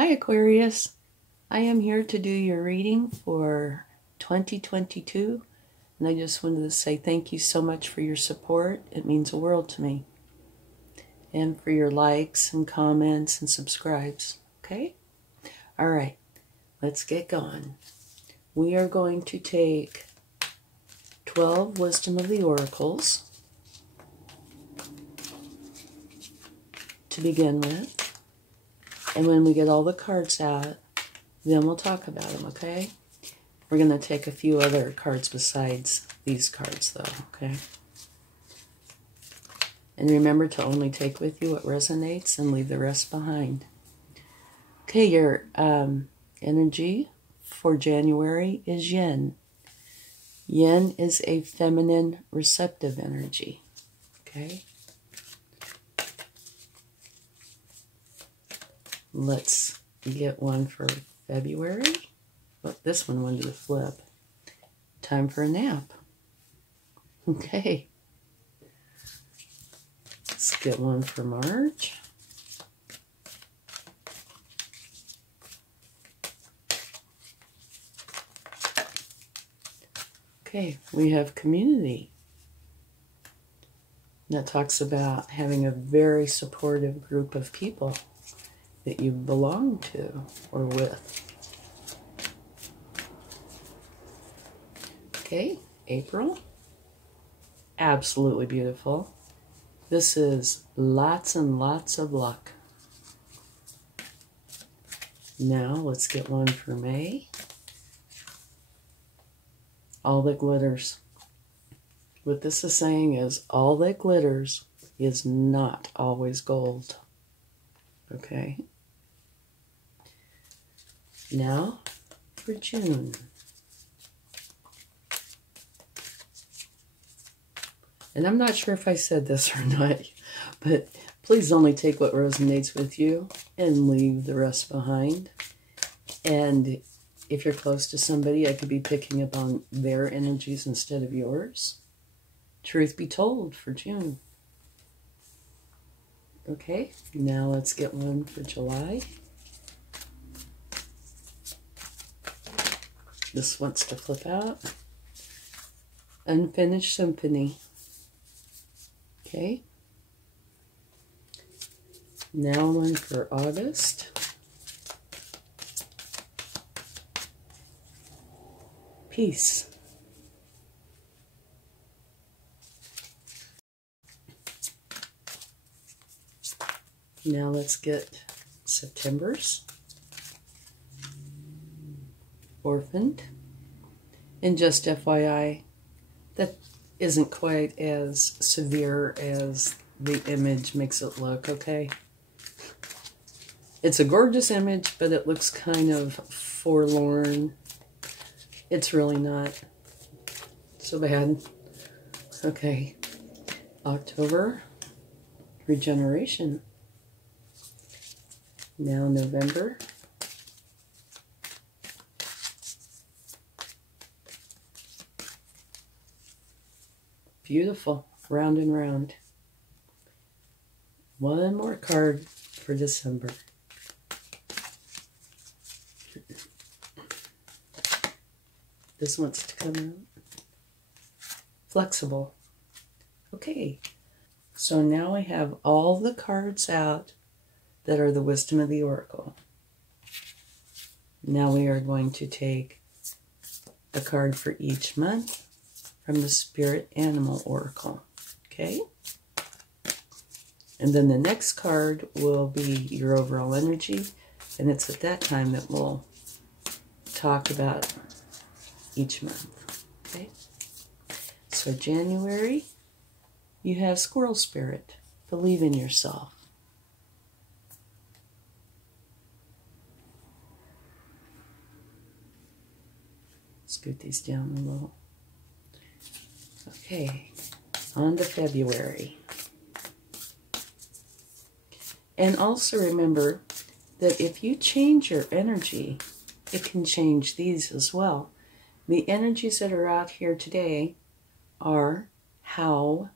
Hi Aquarius, I am here to do your reading for 2022, and I just wanted to say thank you so much for your support. It means the world to me. And for your likes and comments and subscribes, okay? All right, let's get going. We are going to take 12 Wisdom of the Oracles to begin with. And when we get all the cards out, then we'll talk about them, okay? We're going to take a few other cards besides these cards, though, okay? And remember to only take with you what resonates and leave the rest behind. Okay, your energy for January is yin. Yin is a feminine receptive energy, okay? Let's get one for February. Oh, this one wanted to flip. Time for a nap. Okay. Let's get one for March. Okay, we have community. That talks about having a very supportive group of people that you belong to or with. Okay, April. Absolutely beautiful. This is lots and lots of luck. Now let's get one for May. All that glitters. What this is saying is all that glitters is not always gold. Okay. Now for June. And I'm not sure if I said this or not, but please only take what resonates with you and leave the rest behind. And if you're close to somebody, I could be picking up on their energies instead of yours. Truth be told for June. Okay, now let's get one for July. This wants to flip out. Unfinished Symphony. Okay. Now one for August. Peace. Now let's get September's. Orphaned. And just FYI, that isn't quite as severe as the image makes it look, okay? It's a gorgeous image, but it looks kind of forlorn. It's really not so bad. Okay. October, regeneration. Now November. Beautiful, round and round. One more card for December. This wants to come out. Flexible. Okay, so now I have all the cards out that are the Wisdom of the Oracle. Now we are going to take a card for each month from the Spirit Animal Oracle, okay? And then the next card will be your overall energy, and it's at that time that we'll talk about each month, okay? So January, you have Squirrel Spirit. Believe in yourself. Scoot these down a little. Okay, on to February. And also remember that if you change your energy, it can change these as well. The energies that are out here today are how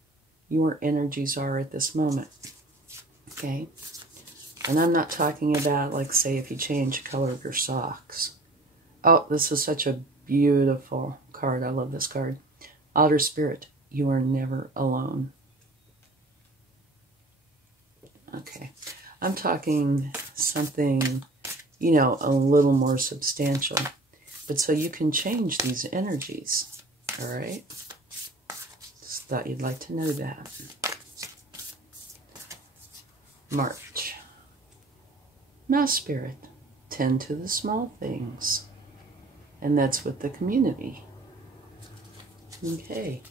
your energies are at this moment. Okay? And I'm not talking about, like, say, if you change the color of your socks. Oh, this is such a beautiful card. I love this card. Outer Spirit, you are never alone. Okay. I'm talking something, you know, a little more substantial. But so you can change these energies. All right? Just thought you'd like to know that. March. Mouse Spirit, tend to the small things. And that's with the community. Okay.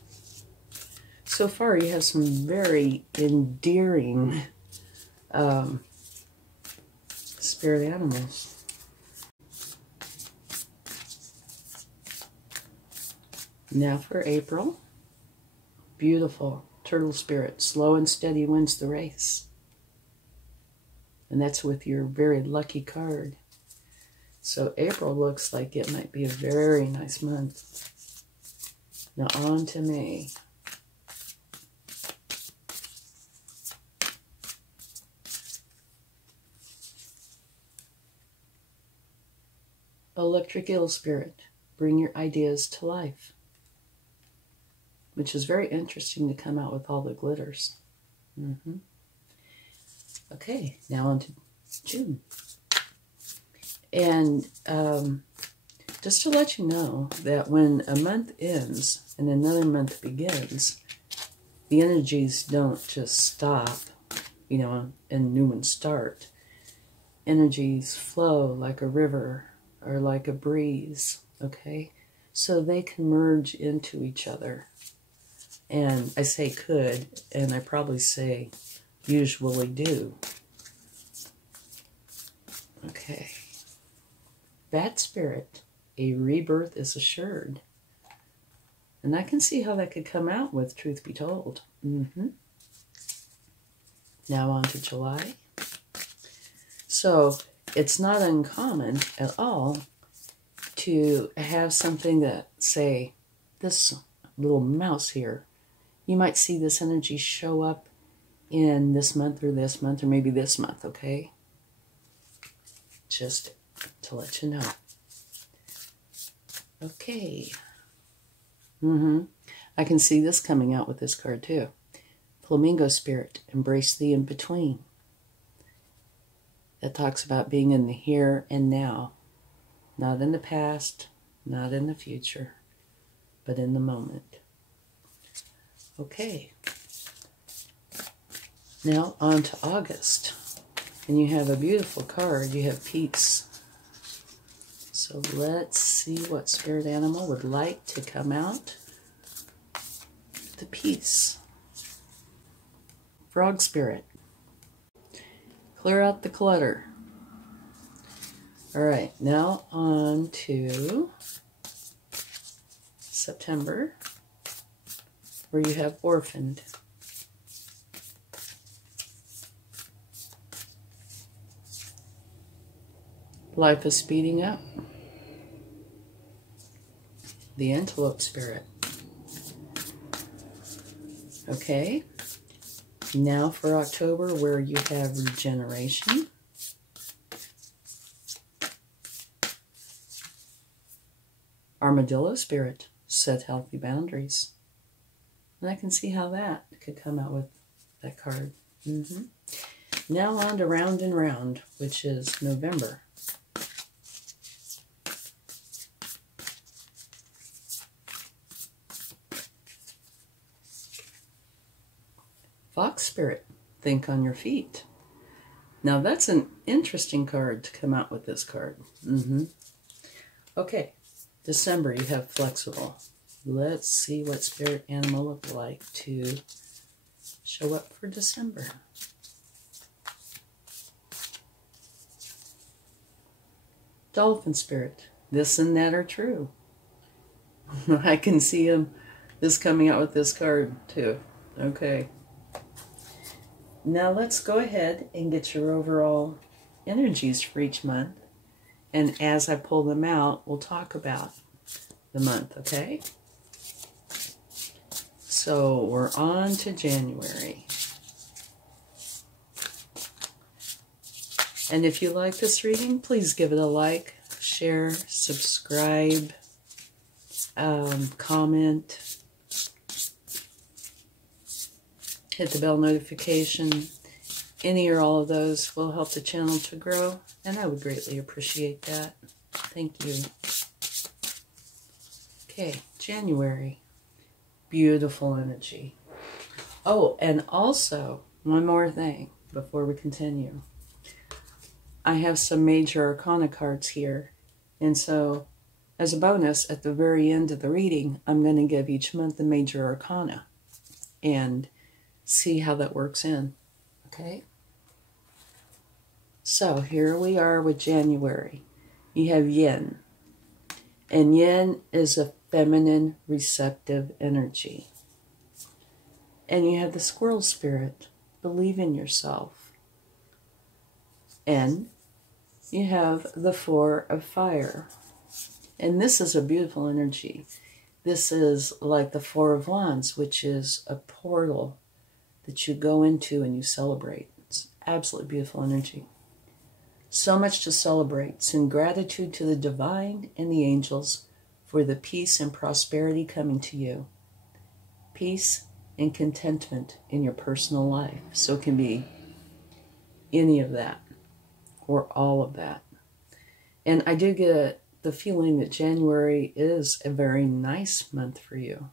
So far, you have some very endearing spirit animals. Now for April. Beautiful turtle spirit. Slow and steady wins the race. And that's with your very lucky card. So April looks like it might be a very nice month. Now on to May. Electric Eel Spirit, bring your ideas to life. Which is very interesting to come out with all the glitters. Okay, now on to June. And just to let you know that when a month ends and another month begins, the energies don't just stop, you know, and new ones start. Energies flow like a river or like a breeze, okay? So they can merge into each other. And I say could, and I probably say usually do. Okay. Bat Spirit, a rebirth is assured. And I can see how that could come out with Truth Be Told. Now on to July. So it's not uncommon at all to have something that, say, this little mouse here, you might see this energy show up in this month or maybe this month, okay? Just to let you know. Okay. I can see this coming out with this card too. Flamingo Spirit, embrace the in-between. That talks about being in the here and now. Not in the past, not in the future, but in the moment. Okay. Now on to August. And you have a beautiful card. You have peace. So let's see what spirit animal would like to come out. The peace. Frog Spirit. Clear out the clutter. All right, now on to September, where you have Orphaned. Life is speeding up. The Antelope Spirit. Okay. Now for October, where you have Regeneration. Armadillo Spirit. Set healthy boundaries. And I can see how that could come out with that card. Now on to Round and Round, which is November. Fox Spirit, think on your feet. Now that's an interesting card to come out with this card. Okay, December, you have Flexible. Let's see what spirit animal would like to show up for December. Dolphin Spirit, this and that are true. I can see this coming out with this card too. Okay. Now let's go ahead and get your overall energies for each month. And as I pull them out, we'll talk about the month, okay? So we're on to January. And if you like this reading, please give it a like, share, subscribe, comment, hit the bell notification. Any or all of those will help the channel to grow, and I would greatly appreciate that. Thank you. Okay, January. Beautiful energy. Oh, and also, one more thing before we continue. I have some major arcana cards here, and so as a bonus, at the very end of the reading, I'm going to give each month the major arcana and see how that works in. Okay? So here we are with January. You have yin. And yin is a feminine, receptive energy. And you have the squirrel spirit. Believe in yourself. And you have the Four of Fire. And this is a beautiful energy. This is like the Four of Wands, which is a portal that you go into and you celebrate. It's absolutely beautiful energy. So much to celebrate. Send gratitude to the divine and the angels for the peace and prosperity coming to you. Peace and contentment in your personal life. So it can be any of that or all of that. And I do get the feeling that January is a very nice month for you.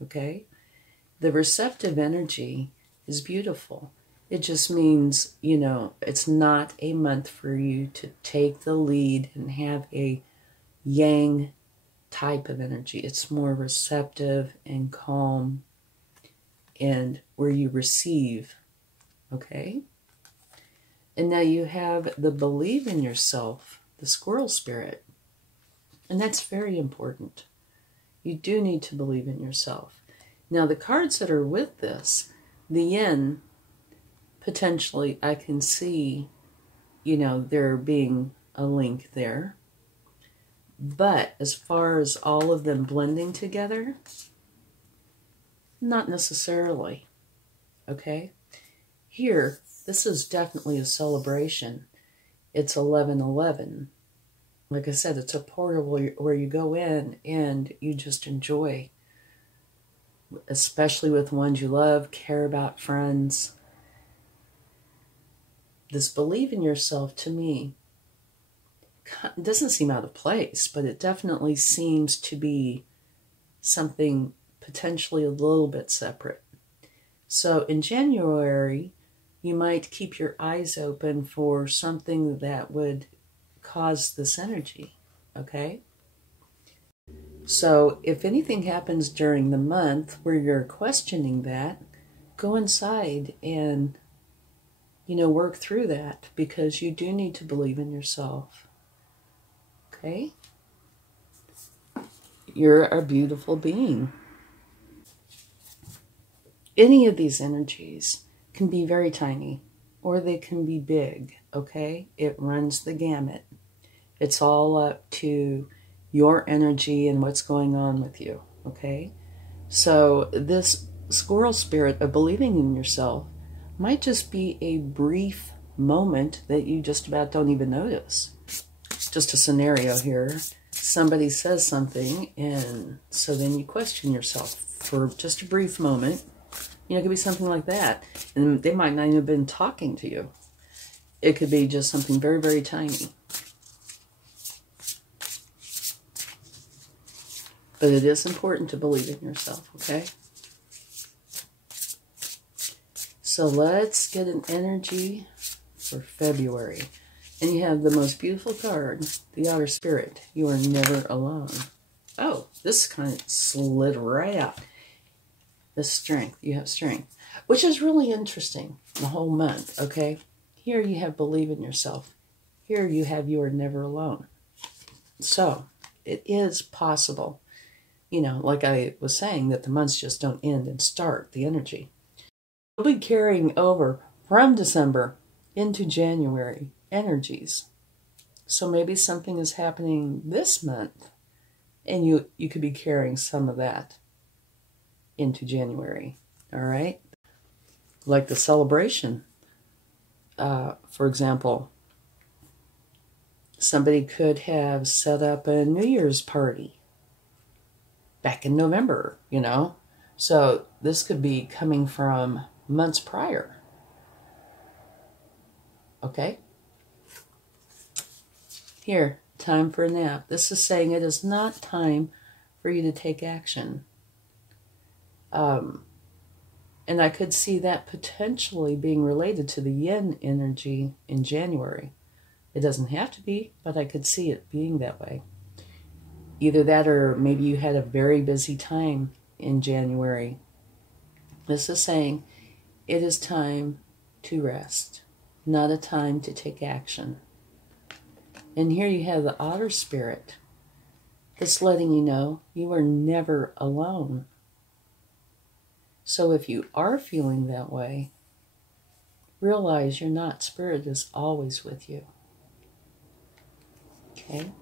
Okay? The receptive energy is beautiful. It just means, you know, it's not a month for you to take the lead and have a yang type of energy. It's more receptive and calm and where you receive. Okay? And now you have the believe in yourself, the squirrel spirit. And that's very important. You do need to believe in yourself. Now the cards that are with this, the yin, potentially I can see, you know, there being a link there. But as far as all of them blending together, not necessarily. Okay? Here, this is definitely a celebration. It's 11/11. Like I said, it's a portal where you go in and you just enjoy, especially with ones you love, care about, friends. This believe in yourself, to me, doesn't seem out of place, but it definitely seems to be something potentially a little bit separate. So in January, you might keep your eyes open for something that would cause this energy, okay? So if anything happens during the month where you're questioning that, go inside and, you know, work through that, because you do need to believe in yourself. Okay? You're a beautiful being. Any of these energies can be very tiny or they can be big, okay? It runs the gamut. It's all up to your energy and what's going on with you, okay? So this squirrel spirit of believing in yourself might just be a brief moment that you just about don't even notice. Just a scenario here. Somebody says something, and so then you question yourself for just a brief moment. You know, it could be something like that. And they might not even have been talking to you. It could be just something very, very tiny. But it is important to believe in yourself, okay? So let's get an energy for February. And you have the most beautiful card, the Outer Spirit. You are never alone. Oh, this kind of slid right out. The strength. You have strength. Which is really interesting the whole month, okay? Here you have believe in yourself. Here you have you are never alone. So, it is possible, you know, like I was saying, that the months just don't end and start, the energy. We'll be carrying over from December into January energies. So maybe something is happening this month and you could be carrying some of that into January. All right? Like the celebration. For example, Somebody could have set up a New Year's party back in November, you know. So this could be coming from months prior. Okay? Here, time for a nap. This is saying it is not time for you to take action. And I could see that potentially being related to the yin energy in January. It doesn't have to be, but I could see it being that way. Either that or maybe you had a very busy time in January. This is saying it is time to rest, not a time to take action. And here you have the otter spirit that's letting you know you are never alone. So if you are feeling that way, realize you're not. Spirit is always with you. Okay?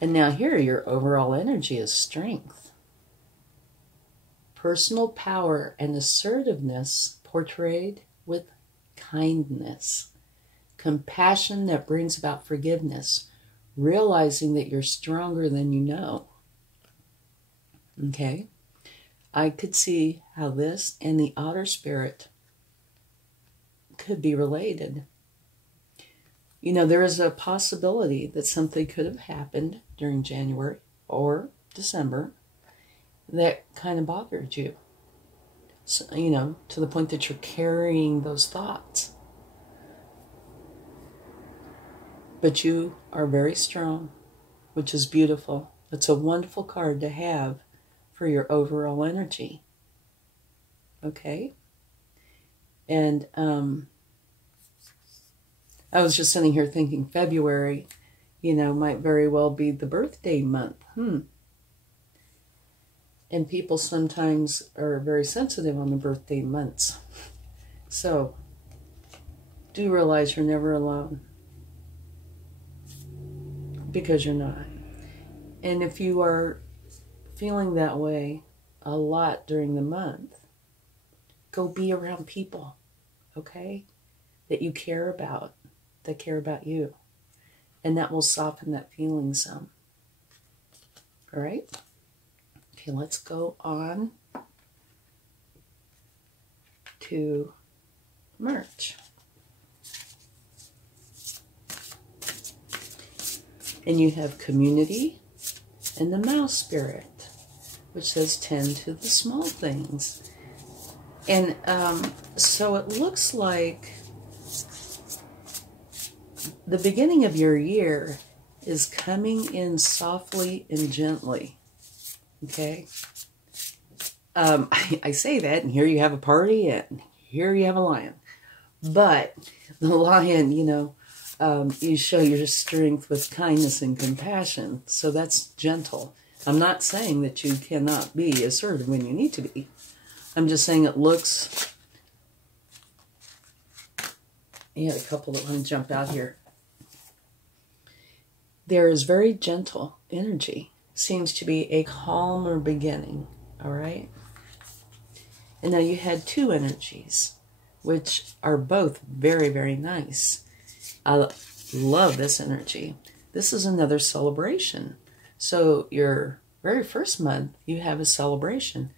And now here, your overall energy is strength. Personal power and assertiveness portrayed with kindness. Compassion that brings about forgiveness. Realizing that you're stronger than you know. Okay? I could see how this and the otter spirit could be related. You know, there is a possibility that something could have happened during January or December that kind of bothered you. So, you know, to the point that you're carrying those thoughts. But you are very strong, which is beautiful. It's a wonderful card to have for your overall energy. Okay? And I was just sitting here thinking February, you know, might very well be the birthday month. And people sometimes are very sensitive on the birthday months. So, do realize you're never alone. Because you're not. And if you are feeling that way a lot during the month, go be around people, okay, that you care about, that care about you. And that will soften that feeling some. All right? Okay, let's go on to March. And you have community and the mouse spirit, which says tend to the small things. And so it looks like the beginning of your year is coming in softly and gently. Okay? I say that, and here you have a party, and here you have a lion. But the lion, you know, you show your strength with kindness and compassion. So that's gentle. I'm not saying that you cannot be assertive when you need to be. I'm just saying it looks... You had a couple that want to jump out here. There is very gentle energy. Seems to be a calmer beginning. All right? And now you had two energies, which are both very, very nice. I love this energy. This is another celebration. So your very first month, you have a celebration.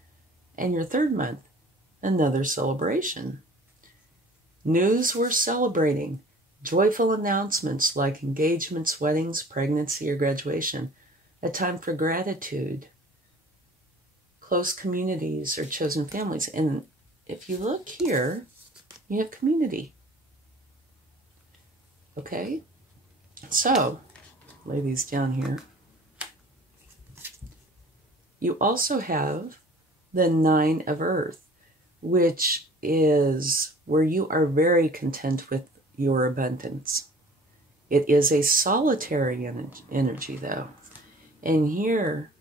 And your third month, another celebration. News we're celebrating. Joyful announcements like engagements, weddings, pregnancy, or graduation. A time for gratitude. Close communities or chosen families. And if you look here, you have community. Okay? So, lay these down here. You also have the Nine of Earth, which is where you are very content with your abundance. It is a solitary energy, though. And here,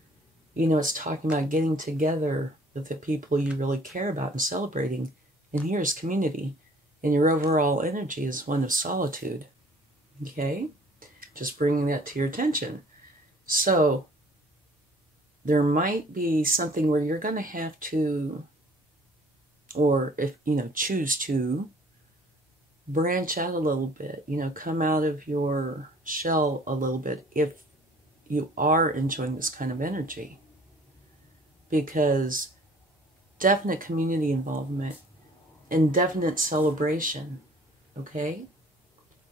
you know, it's talking about getting together with the people you really care about and celebrating. And here's community. And your overall energy is one of solitude. Okay? Just bringing that to your attention. So, there might be something where you're going to have to, or if, you know, choose to branch out a little bit, you know, come out of your shell a little bit if you are enjoying this kind of energy. Because definite community involvement and definite celebration, okay?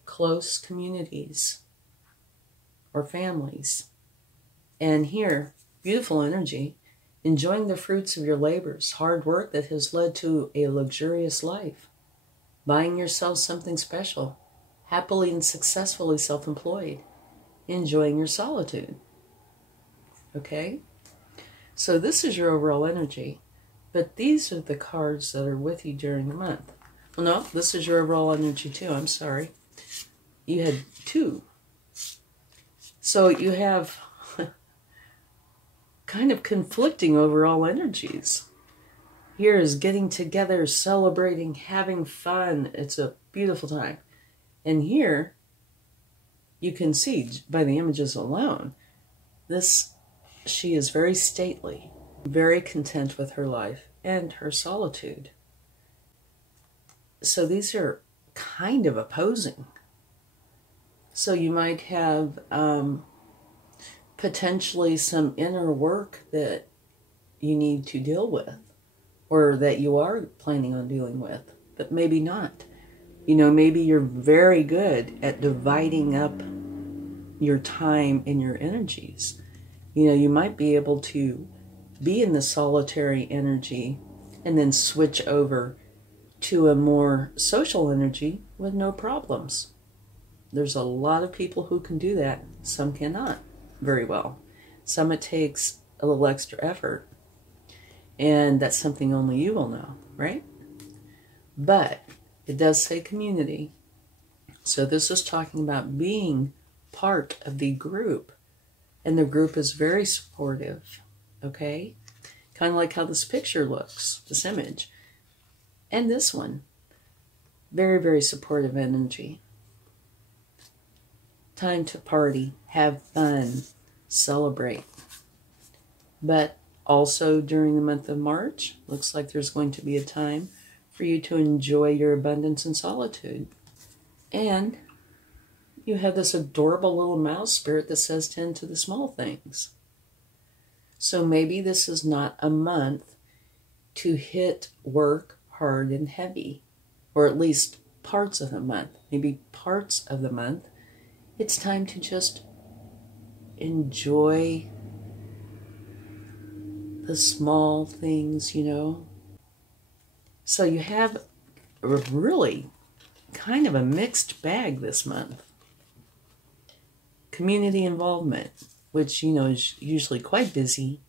Close communities or families. And here, beautiful energy, enjoying the fruits of your labors, hard work that has led to a luxurious life, buying yourself something special, happily and successfully self-employed, enjoying your solitude. Okay? So this is your overall energy, but these are the cards that are with you during the month. Well, no, this is your overall energy too. I'm sorry. You had two. So you have kind of conflicting overall energies. Here is getting together, celebrating, having fun. It's a beautiful time. And here, you can see by the images alone, she is very stately, very content with her life and her solitude. So these are kind of opposing. So you might have potentially some inner work that you need to deal with, or that you are planning on dealing with, but maybe not. You know, maybe you're very good at dividing up your time and your energies. You know, you might be able to be in the solitary energy and then switch over to a more social energy with no problems. There's a lot of people who can do that. Some cannot very well. Some it takes a little extra effort. And that's something only you will know, right? But it does say community. So this is talking about being part of the group. And the group is very supportive, okay? Kind of like how this picture looks, this image. And this one. Very, very supportive energy. Time to party, have fun, celebrate. But also during the month of March, looks like there's going to be a time for you to enjoy your abundance and solitude. And you have this adorable little mouse spirit that says tend to the small things. So maybe this is not a month to hit work hard and heavy, or at least parts of the month. Maybe parts of the month, it's time to just enjoy the small things, you know. So you have a really kind of a mixed bag this month. Community involvement, which, you know, is usually quite busy.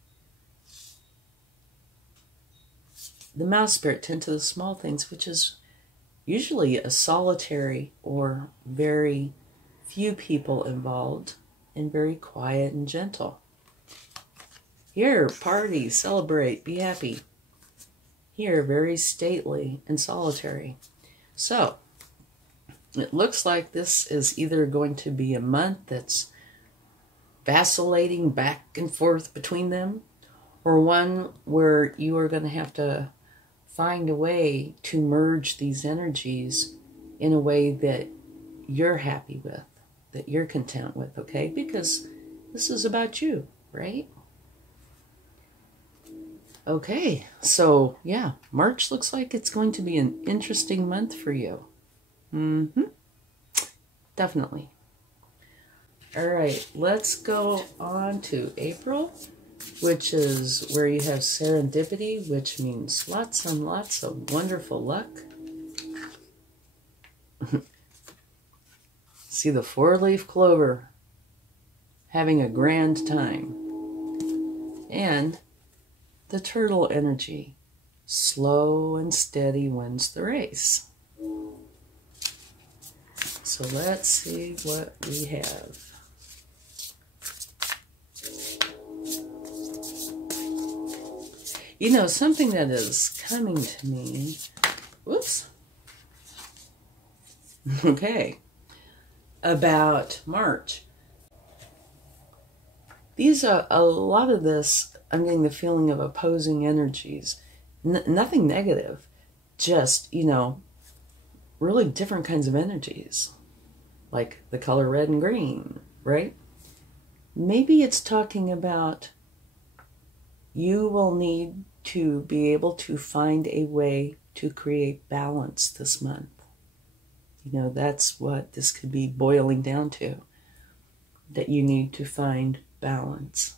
The mouse spirit tend to the small things, which is usually a solitary or very few people involved and very quiet and gentle. Here, party, celebrate, be happy. Here, very stately and solitary. So, it looks like this is either going to be a month that's vacillating back and forth between them, or one where you are going to have to find a way to merge these energies in a way that you're happy with, that you're content with, okay? Because this is about you, right? Okay, so yeah, March looks like it's going to be an interesting month for you. Definitely. All right, let's go on to April, which is where you have serendipity, which means lots and lots of wonderful luck. See the four-leaf clover having a grand time. And the turtle energy, slow and steady wins the race. So let's see what we have. You know, something that is coming to me, whoops, okay, about March. These are, a lot of this, I'm getting the feeling of opposing energies. Nothing negative, just, you know, really different kinds of energies, like the color red and green, right? Maybe it's talking about you will need to be able to find a way to create balance this month. You know, that's what this could be boiling down to, that you need to find balance.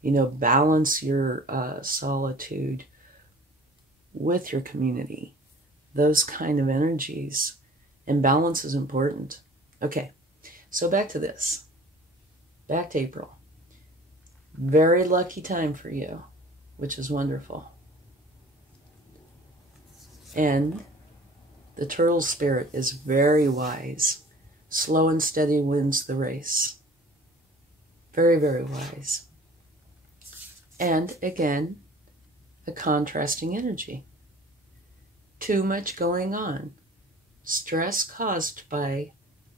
You know, balance your solitude with your community, those kind of energies. And balance is important. Okay, so back to this. Back to April. Very lucky time for you, which is wonderful. And the turtle spirit is very wise. Slow and steady wins the race. Very, very wise. And again, a contrasting energy. Too much going on. Stress caused by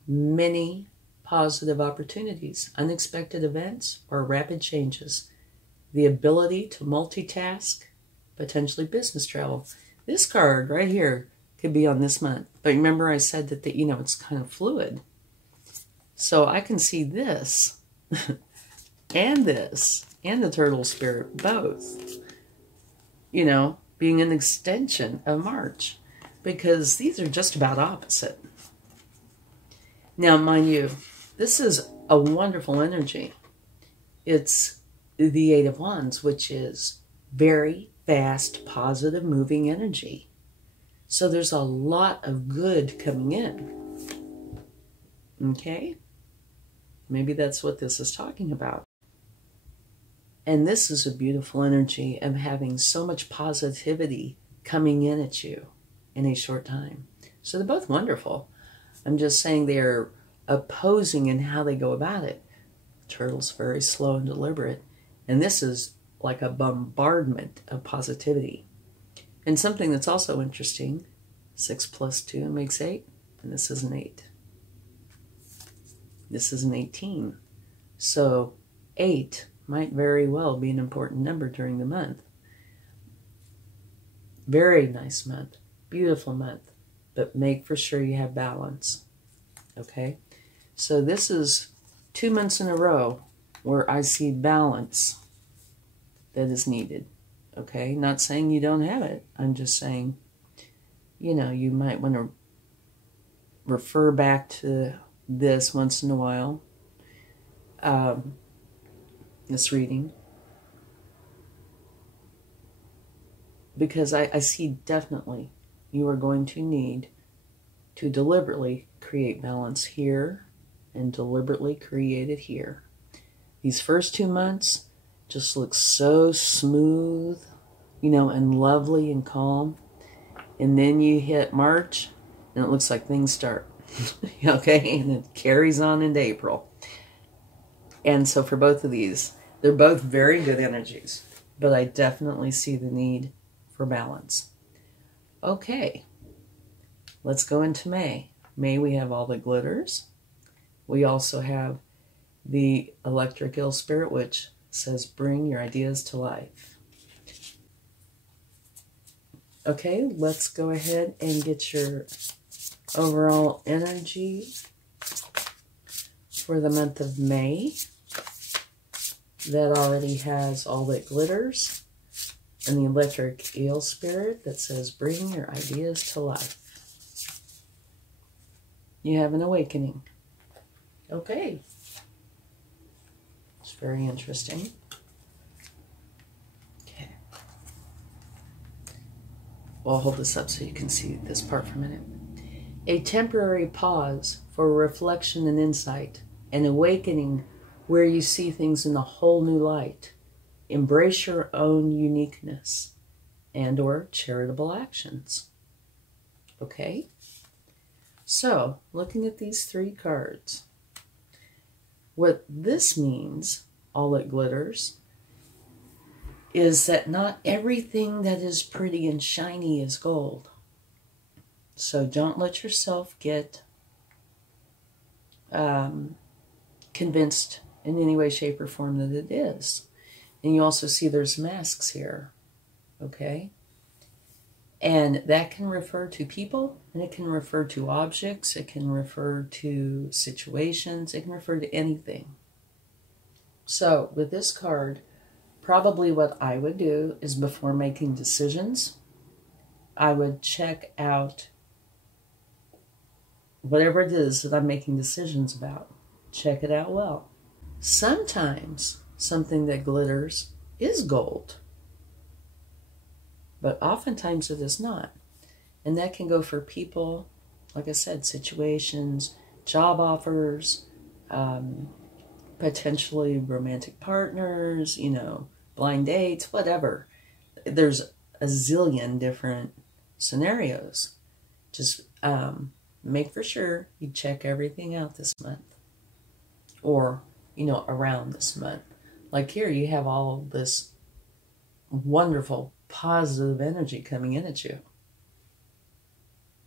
many positive opportunities, unexpected events, or rapid changes. The ability to multitask, potentially business travel. This card right here could be on this month. But remember I said that it's kind of fluid. So I can see this and this and the turtle spirit both, being an extension of March, because these are just about opposite. Now, mind you, this is a wonderful energy. It's the Eight of Wands, which is very fast, positive, moving energy. So there's a lot of good coming in. Okay? Maybe that's what this is talking about. And this is a beautiful energy of having so much positivity coming in at you in a short time. So they're both wonderful. I'm just saying they're opposing in how they go about it. Turtle's very slow and deliberate. And this is like a bombardment of positivity. And something that's also interesting, 6 plus 2 makes 8, and this is an 8. This is an 18. So 8 might very well be an important number during the month. Very nice month. Beautiful month. But make for sure you have balance. Okay? So this is 2 months in a row where I see balance that is needed. Okay? Not saying you don't have it. I'm just saying, you might want to refer back to this once in a while. This reading. Because I see definitely you are going to need to deliberately create balance here and deliberately create it here. These first 2 months just look so smooth, and lovely and calm. And then you hit March and it looks like things start. Okay? And it carries on into April. And so for both of these, they're both very good energies, but I definitely see the need for balance. Okay, let's go into May. May, we have all the glitters. We also have the electric eel spirit, which says bring your ideas to life. Okay, let's go ahead and get your overall energy for the month of May. That already has all that glitters, and the electric eel spirit that says bring your ideas to life. You have an awakening. Okay. It's very interesting. Okay. Well, I'll hold this up so you can see this part for a minute. A temporary pause for reflection and insight, an awakening where you see things in a whole new light. Embrace your own uniqueness and or charitable actions. Okay? So, looking at these 3 cards, what this means, all that glitters, is that not everything that is pretty and shiny is gold. So don't let yourself get convinced in any way, shape, or form that it is. And you also see there's masks here, okay? And that can refer to people, and it can refer to objects, it can refer to situations, it can refer to anything. So with this card, probably what I would do is before making decisions, I would check out whatever it is that I'm making decisions about. Check it out well. Sometimes something that glitters is gold, but oftentimes it is not. And that can go for people, like I said, situations, job offers, potentially romantic partners, you know, blind dates, whatever. There's a zillion different scenarios. Just make for sure you check everything out this month. Or, you know, around this month. Like here, you have all this wonderful, positive energy coming in at you.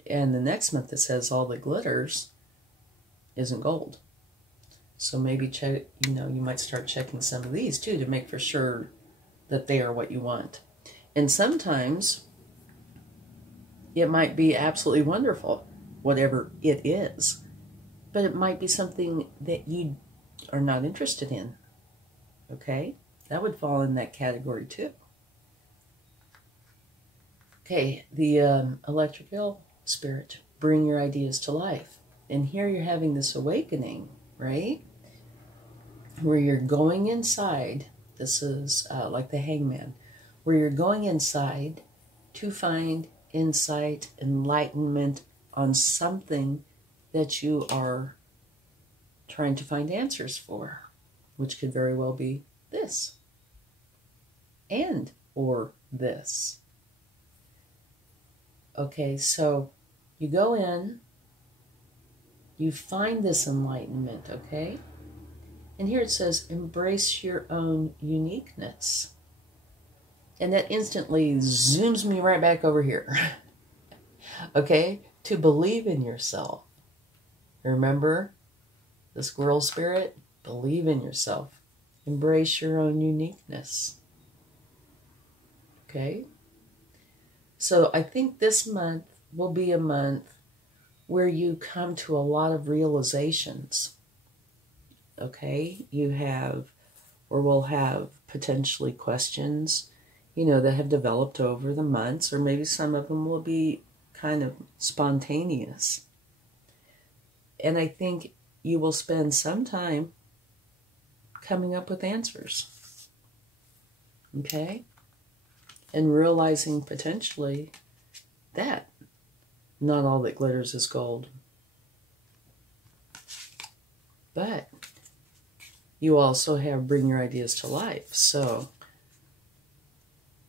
And the next month it says all that glitters isn't gold. So maybe check, you know, you might start checking some of these too to make for sure that they are what you want. And sometimes it might be absolutely wonderful, whatever it is. But it might be something that you are not interested in. Okay? That would fall in that category too. Okay, the electric eel spirit, bring your ideas to life. And here you're having this awakening, right? Where you're going inside. This is like the hangman. Where you're going inside to find insight, enlightenment on something that you are trying to find answers for, which could very well be this and or this. Okay, so you go in, you find this enlightenment, okay? And here it says, embrace your own uniqueness. And that instantly zooms me right back over here. Okay, to believe in yourself. Remember the squirrel spirit? Believe in yourself. Embrace your own uniqueness. Okay? So I think this month will be a month where you come to a lot of realizations. Okay? You have, or will have potentially questions, you know, that have developed over the months, or maybe some of them will be kind of spontaneous. And I think you will spend some time coming up with answers. Okay? And realizing potentially that not all that glitters is gold. But you also have bring your ideas to life. So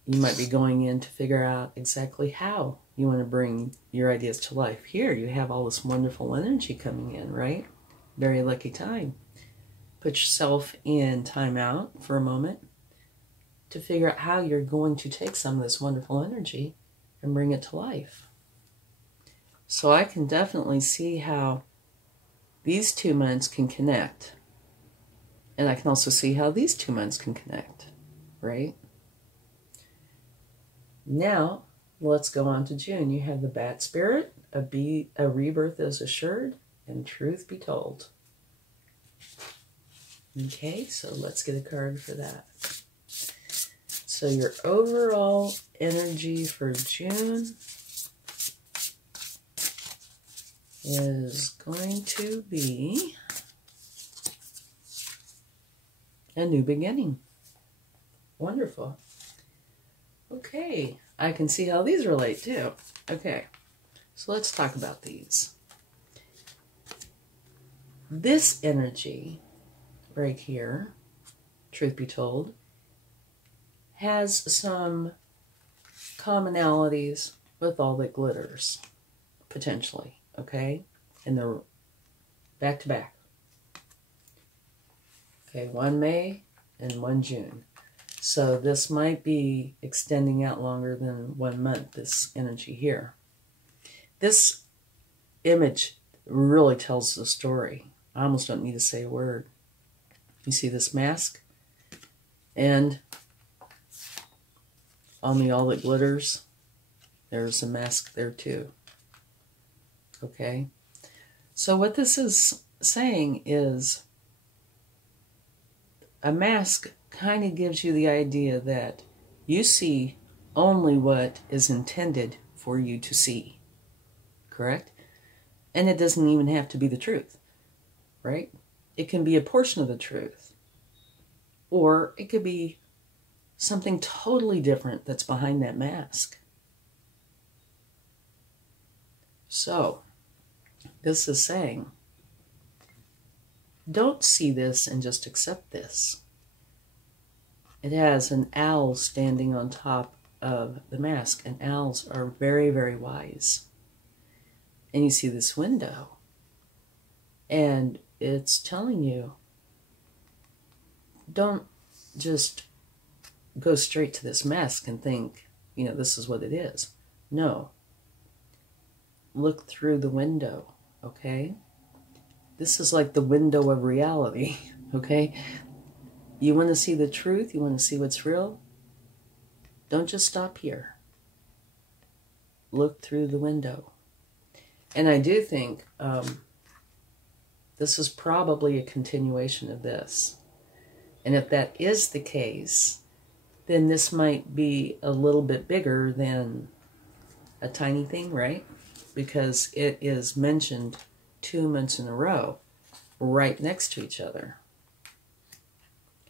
you might be going in to figure out exactly how you want to bring your ideas to life. Here you have all this wonderful energy coming in, right? Very lucky time. Put yourself in time out for a moment to figure out how you're going to take some of this wonderful energy and bring it to life. So I can definitely see how these 2 months can connect. And I can also see how these 2 months can connect, right? Now, let's go on to June. You have the bat spirit, a rebirth is assured, and truth be told. Okay, so let's get a card for that. So your overall energy for June is going to be a new beginning. Wonderful. Okay, I can see how these relate too. Okay, so let's talk about these. This energy right here, truth be told, has some commonalities with all that glitters, potentially, okay? And they're back to back. Okay, 1 May and 1 June. So this might be extending out longer than 1 month, this energy here. This image really tells the story. I almost don't need to say a word. You see this mask? And on the all that glitters, There's a mask there too. Okay? So what this is saying is a mask kind of gives you the idea that you see only what is intended for you to see. Correct? And it doesn't even have to be the truth, right? It can be a portion of the truth. Or it could be something totally different that's behind that mask. So, this is saying, don't see this and just accept this. It has an owl standing on top of the mask, and owls are very, very wise. And you see this window, and it's telling you, don't just go straight to this mask and think, you know, this is what it is. No. Look through the window, okay? This is like the window of reality, okay? You want to see the truth? You want to see what's real? Don't just stop here. Look through the window. And I do think this is probably a continuation of this. And if that is the case, then this might be a little bit bigger than a tiny thing, right? Because it is mentioned 2 months in a row, right next to each other.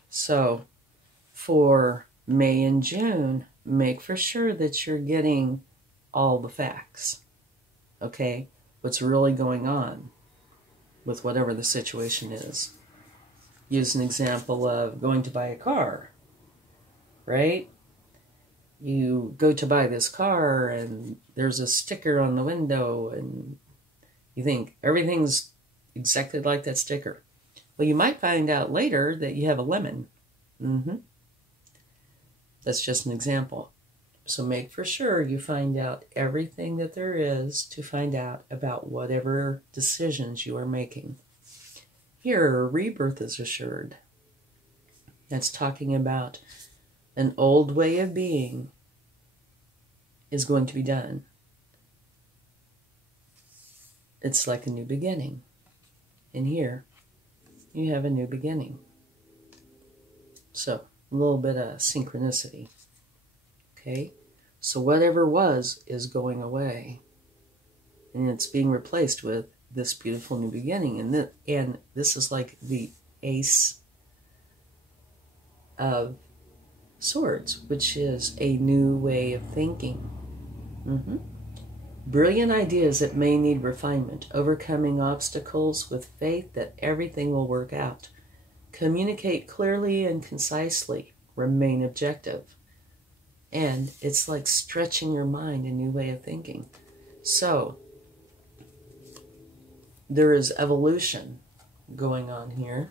So, for May and June, make for sure that you're getting all the facts, okay? What's really going on with whatever the situation is. Use an example of going to buy a car, right? You go to buy this car and there's a sticker on the window and you think everything's exactly like that sticker. Well, you might find out later that you have a lemon. That's just an example. So make for sure you find out everything that there is to find out about whatever decisions you are making. Here, rebirth is assured. That's talking about an old way of being is going to be done. It's like a new beginning. And here, you have a new beginning. So, a little bit of synchronicity. Okay? So whatever was is going away. And it's being replaced with this beautiful new beginning. And this is like the Ace of Swords, which is a new way of thinking. Brilliant ideas that may need refinement, overcoming obstacles with faith that everything will work out. Communicate clearly and concisely, remain objective. And it's like stretching your mind, a new way of thinking. So, there is evolution going on here.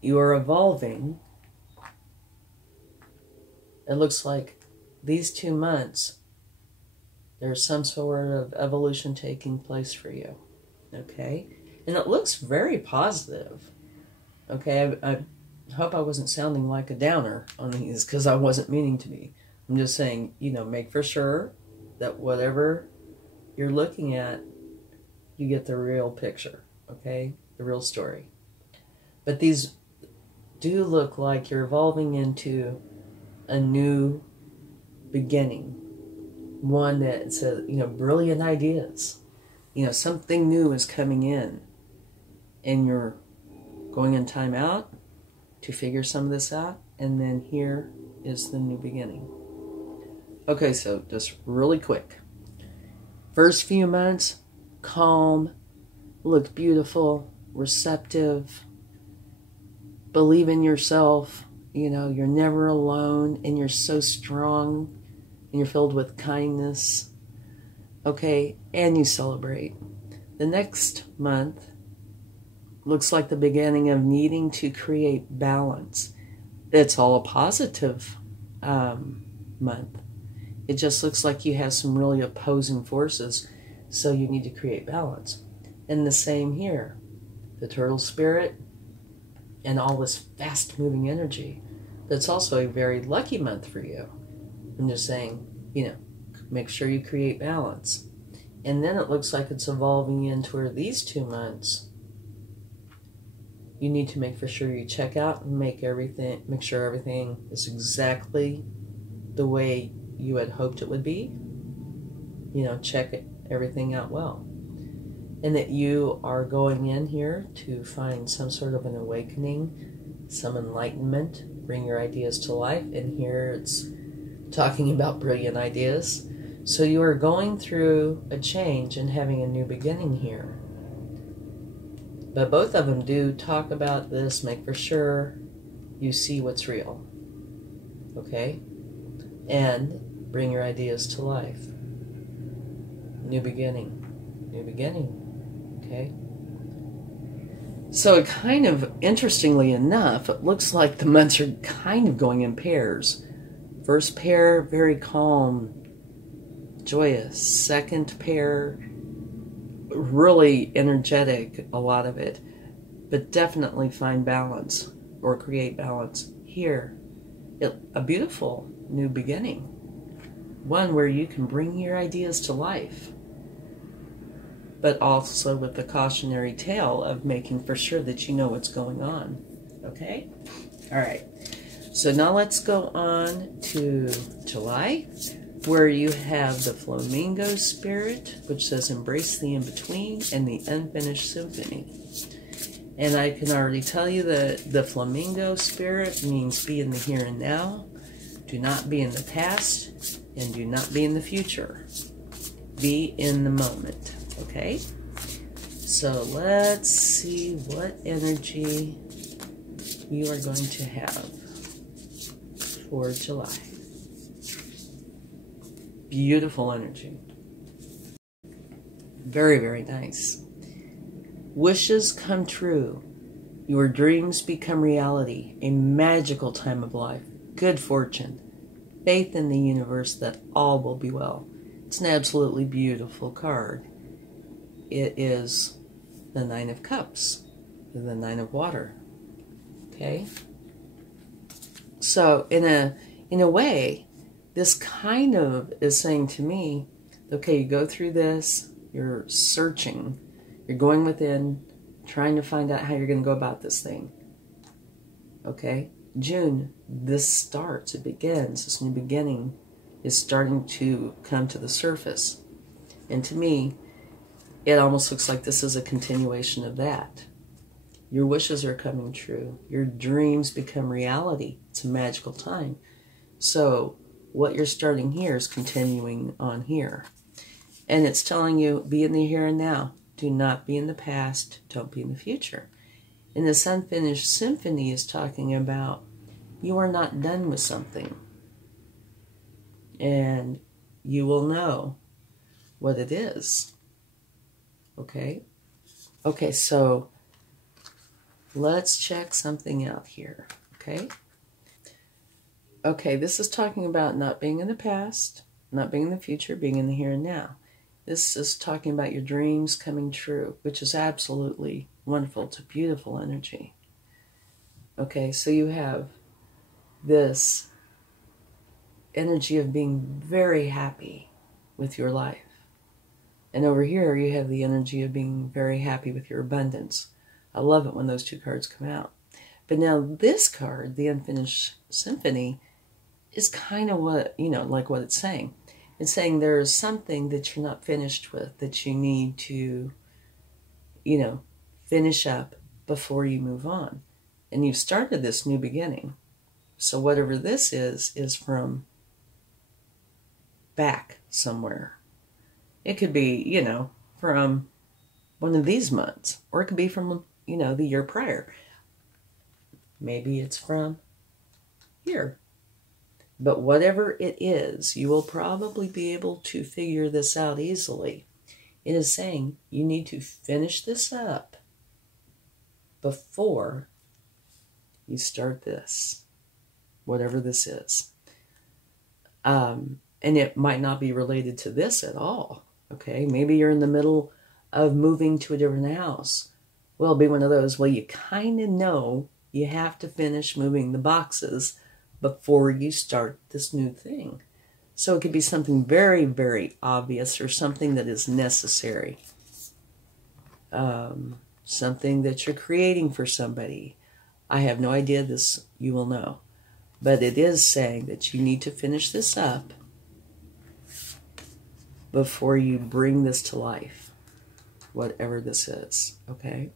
You are evolving. It looks like these 2 months, there's some sort of evolution taking place for you. Okay? And it looks very positive. Okay? I hope I wasn't sounding like a downer on these because I wasn't meaning to be. I'm just saying, you know, make for sure that whatever you're looking at, you get the real picture. Okay? The real story. But these do look like you're evolving into a new beginning. One that's, brilliant ideas. You know, something new is coming in. And you're going in time out to figure some of this out. And then here is the new beginning. Okay, so just really quick. First few months, calm, look beautiful, receptive, believe in yourself. You know, you're never alone and you're so strong and you're filled with kindness. Okay, and you celebrate. The next month looks like the beginning of needing to create balance. It's all a positive month. It just looks like you have some really opposing forces, so you need to create balance. And the same here. The turtle spirit and all this fast-moving energy. That's also a very lucky month for you. I'm just saying, make sure you create balance. And then it looks like it's evolving into where these 2 months, you need to make for sure you check out and make sure everything is exactly the way you had hoped it would be. Check everything out well. And that you are going in here to find some sort of an awakening, some enlightenment, bring your ideas to life. And here it's talking about brilliant ideas. So you are going through a change and having a new beginning here. But both of them do talk about this. Make for sure you see what's real. Okay? And bring your ideas to life. New beginning. New beginning. Okay? So it kind of, interestingly enough, it looks like the months are kind of going in pairs. First pair, very calm, joyous. Second pair, really energetic, a lot of it, but definitely find balance or create balance here. A beautiful new beginning, one where you can bring your ideas to life, but also with the cautionary tale of making for sure that you know what's going on. Okay? All right. So now let's go on to July, where you have the Flamingo Spirit, which says embrace the in-between, and the Unfinished Symphony. And I can already tell you that the Flamingo Spirit means be in the here and now. Do not be in the past, and do not be in the future. Be in the moment, okay? So let's see what energy you are going to have for July. Beautiful energy. Very, very nice. Wishes come true. Your dreams become reality. A magical time of life. Good fortune. Faith in the universe that all will be well. It's an absolutely beautiful card. It is the Nine of Cups. The Nine of Water. Okay? So, in a way, this kind of is saying to me, okay, you go through this, you're searching, you're going within, trying to find out how you're going to go about this thing. Okay? June, this starts, it begins, this new beginning is starting to come to the surface. And to me, it almost looks like this is a continuation of that. Your wishes are coming true. Your dreams become reality. It's a magical time. So what you're starting here is continuing on here. And it's telling you, be in the here and now. Do not be in the past. Don't be in the future. And this Unfinished Symphony is talking about you are not done with something. And you will know what it is. Okay? Okay, so let's check something out here. Okay? Okay, this is talking about not being in the past, not being in the future, being in the here and now. This is talking about your dreams coming true, which is absolutely wonderful. It's a beautiful energy. Okay, so you have this energy of being very happy with your life. And over here, you have the energy of being very happy with your abundance. I love it when those two cards come out. But now this card, the Unfinished Symphony, is kind of what, like what it's saying. It's saying there is something that you're not finished with, that you need to, finish up before you move on. And you've started this new beginning. So whatever this is from back somewhere. It could be, from one of these months, or it could be from, the year prior. Maybe it's from here. But whatever it is, you will probably be able to figure this out easily. It is saying you need to finish this up before you start this, whatever this is. And it might not be related to this at all. Okay, maybe you're in the middle of moving to a different house. Well, it'll be one of those, well, you kind of know you have to finish moving the boxes before you start this new thing. So it could be something very, very obvious or something that is necessary. Something that you're creating for somebody. I have no idea, this you will know. But it is saying that you need to finish this up before you bring this to life. Whatever this is, okay?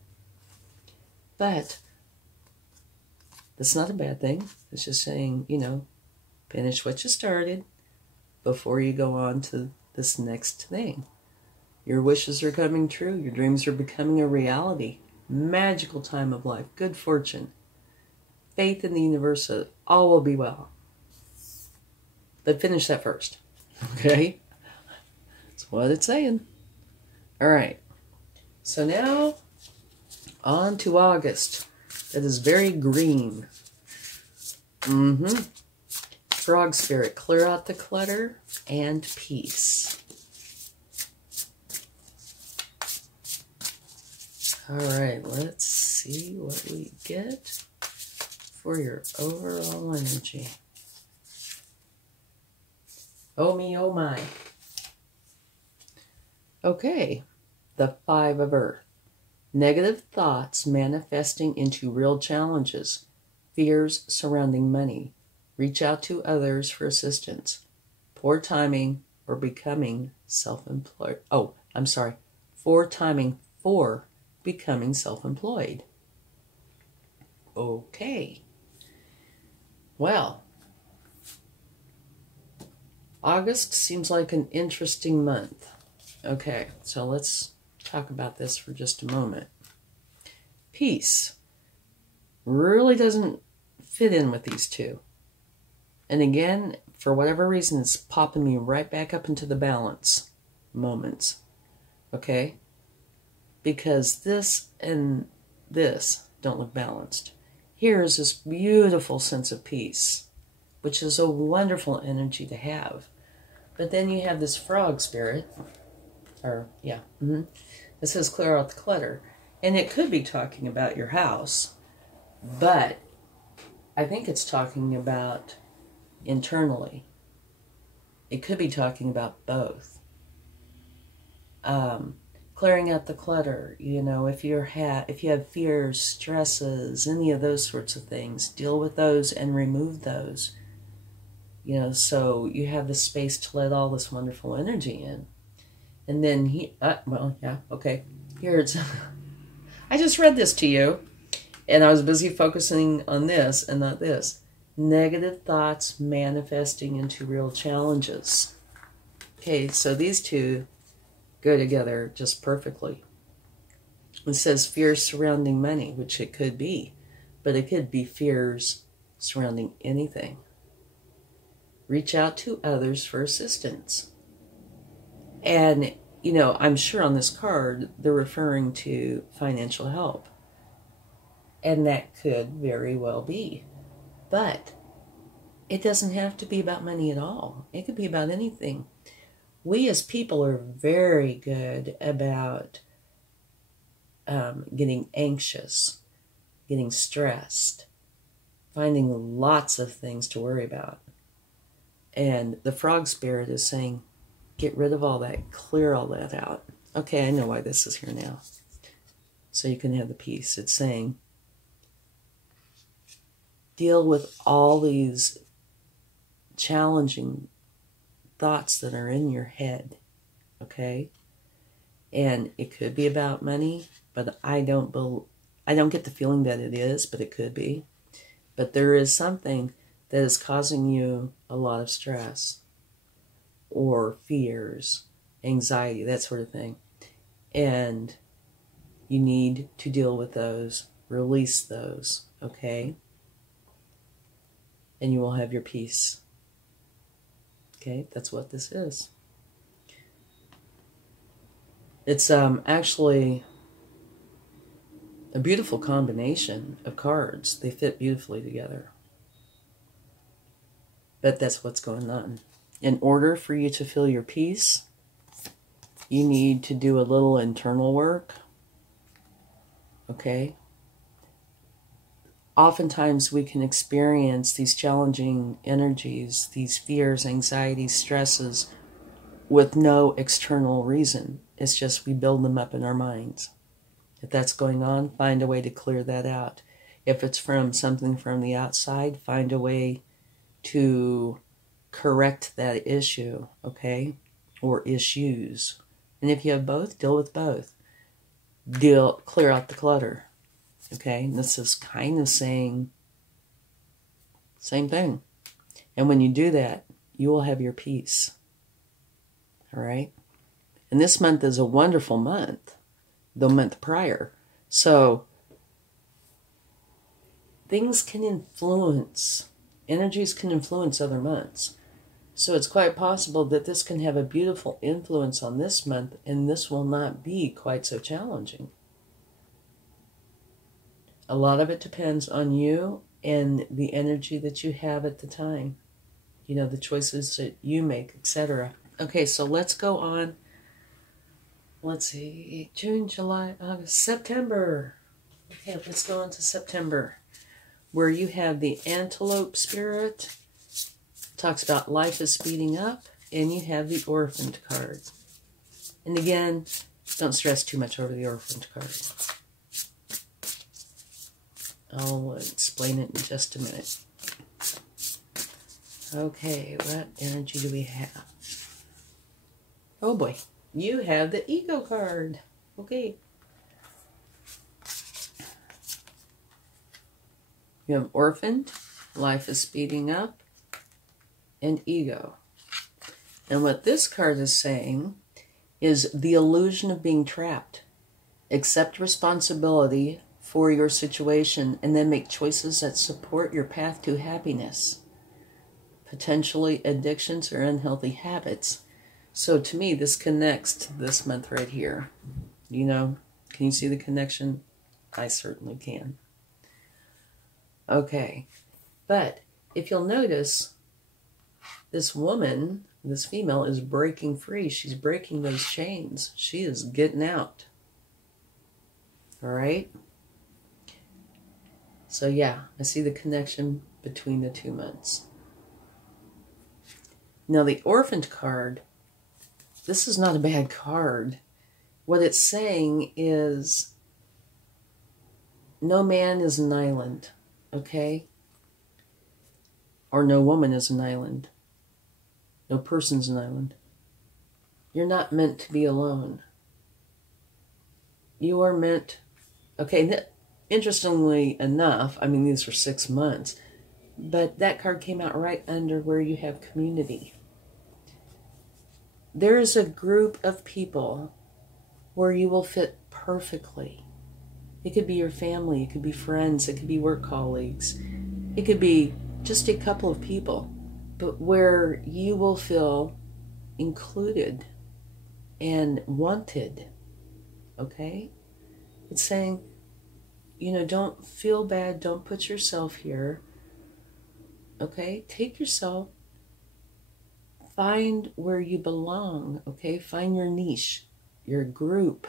But that's not a bad thing. It's just saying, you know, finish what you started before you go on to this next thing. Your wishes are coming true. Your dreams are becoming a reality. Magical time of life. Good fortune. Faith in the universe. All will be well. But finish that first. Okay? That's what it's saying. All right. So now, on to August. That is very green. Frog spirit, clear out the clutter and peace. All right, let's see what we get for your overall energy. Oh me, oh my. Okay, the 5 of Earth. Negative thoughts manifesting into real challenges. Fears surrounding money. Reach out to others for assistance. Poor timing or becoming self-employed. Oh, I'm sorry. Poor timing for becoming self-employed. Okay. Well, August seems like an interesting month. Okay, so let's talk about this for just a moment. Peace really doesn't fit in with these two. And again, for whatever reason, it's popping me right back up into the balance moments. Okay? Because this and this don't look balanced. Here is this beautiful sense of peace, which is a wonderful energy to have. But then you have this frog spirit, it says clear out the clutter. And it could be talking about your house, but I think it's talking about internally. It could be talking about both. Clearing out the clutter, you know, if you have fears, stresses, any of those sorts of things, deal with those and remove those. You know, so you have the space to let all this wonderful energy in. And then here it's, I just read this to you, and I was busy focusing on this and not this. Negative thoughts manifesting into real challenges. Okay, so these two go together just perfectly. It says fears surrounding money, which it could be, but it could be fears surrounding anything. Reach out to others for assistance. And, you know, I'm sure on this card, they're referring to financial help. And that could very well be. But it doesn't have to be about money at all. It could be about anything. We as people are very good about getting anxious, getting stressed, finding lots of things to worry about. And the frog spirit is saying, get rid of all that, clear all that out. Okay, I know why this is here now. So you can have the peace. It's saying, deal with all these challenging thoughts that are in your head, okay? And it could be about money, but I don't get the feeling that it is, but it could be. But there is something that is causing you a lot of stress or fears, anxiety, that sort of thing. And you need to deal with those, release those, okay? And you will have your peace. Okay, that's what this is. It's actually a beautiful combination of cards. They fit beautifully together. But that's what's going on. In order for you to feel your peace, you need to do a little internal work. Okay? oftentimes we can experience these challenging energies, these fears, anxieties, stresses, with no external reason. It's just we build them up in our minds. If that's going on, find a way to clear that out. If it's from something from the outside, find a way to correct that issue, okay? Or issues. And if you have both, deal with both. Clear out the clutter. Okay, and this is kind of saying same thing. And when you do that, you will have your peace. All right? And this month is a wonderful month, the month prior. So things can influence, energies can influence other months. So it's quite possible that this can have a beautiful influence on this month, and this will not be quite so challenging. A lot of it depends on you and the energy that you have at the time. You know, the choices that you make, etc. Okay, so let's go on. Let's see, June, July, August, September. Okay, let's go on to September, where you have the Antelope Spirit. Talks about life is speeding up, and you have the Orphaned card. And again, don't stress too much over the Orphaned card. I'll explain it in just a minute. Okay, what energy do we have? Oh boy, you have the Ego card. Okay. You have Orphaned, life is speeding up, and Ego. And what this card is saying is the illusion of being trapped. Accept responsibility for your situation and then make choices that support your path to happiness. Potentially addictions or unhealthy habits. So to me, this connects to this month right here. You know, can you see the connection? I certainly can. Okay, but if you'll notice, this woman, this female, is breaking free. She's breaking those chains. She is getting out. All right? So yeah, I see the connection between the 2 months. Now the Orphaned card, this is not a bad card. What it's saying is no man is an island, okay? Or no woman is an island. No person's an island. You're not meant to be alone. You are meant, okay, interestingly enough, I mean, these are 6 months, but that card came out right under where you have community. There is a group of people where you will fit perfectly. It could be your family, it could be friends, it could be work colleagues, it could be just a couple of people, but where you will feel included and wanted, okay? It's saying, you know, don't feel bad, don't put yourself here, okay? Take yourself, find where you belong, okay? Find your niche, your group,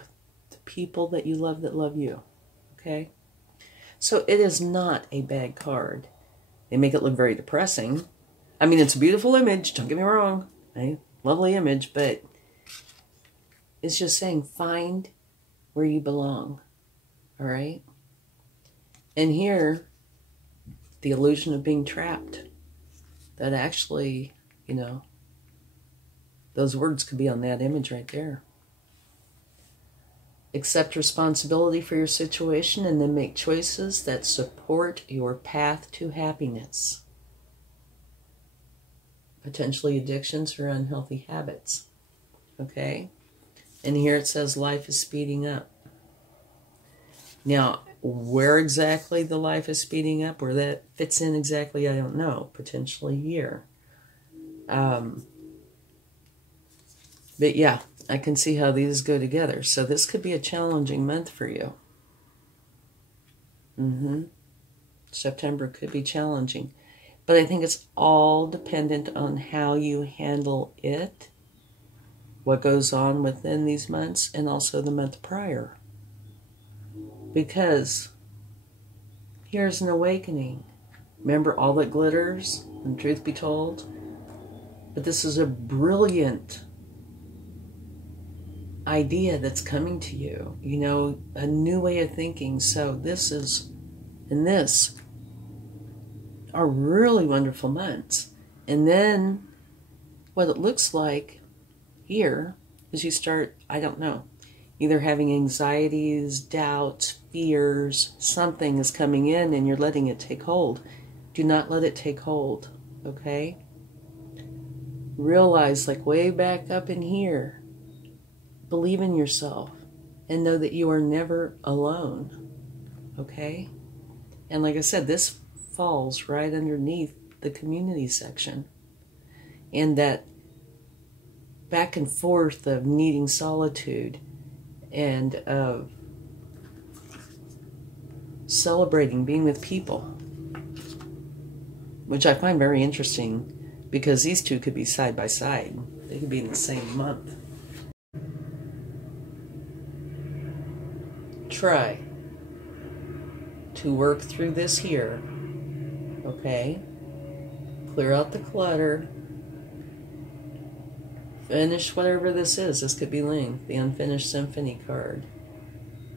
the people that you love that love you, okay? So it is not a bad card. They make it look very depressing. I mean, it's a beautiful image, don't get me wrong. Okay? Lovely image, but it's just saying find where you belong, all right? And here, the illusion of being trapped. That actually, you know, those words could be on that image right there. Accept responsibility for your situation and then make choices that support your path to happiness. Potentially addictions or unhealthy habits. Okay? And here it says life is speeding up. Now, where exactly the life is speeding up, where that fits in exactly, I don't know. Potentially here. But yeah, I can see how these go together. So this could be a challenging month for you. September could be challenging. But I think it's all dependent on how you handle it, what goes on within these months, and also the month prior. Because Here's an awakening. Remember, all that glitters, and truth be told? But this is a brilliant idea that's coming to you. You know, a new way of thinking. So this are really wonderful months. And then what it looks like here is you start, I don't know, either having anxieties, doubts, fears, something is coming in and you're letting it take hold. Do not let it take hold, okay? Realize, like way back up in here, believe in yourself and know that you are never alone, okay? And like I said, this falls right underneath the community section. And that back and forth of needing solitude and of celebrating being with people, which I find very interesting because these two could be side by side. They could be in the same month. Try to work through this here, okay? Clear out the clutter. Finish whatever this is. This could be Link, the Unfinished Symphony card.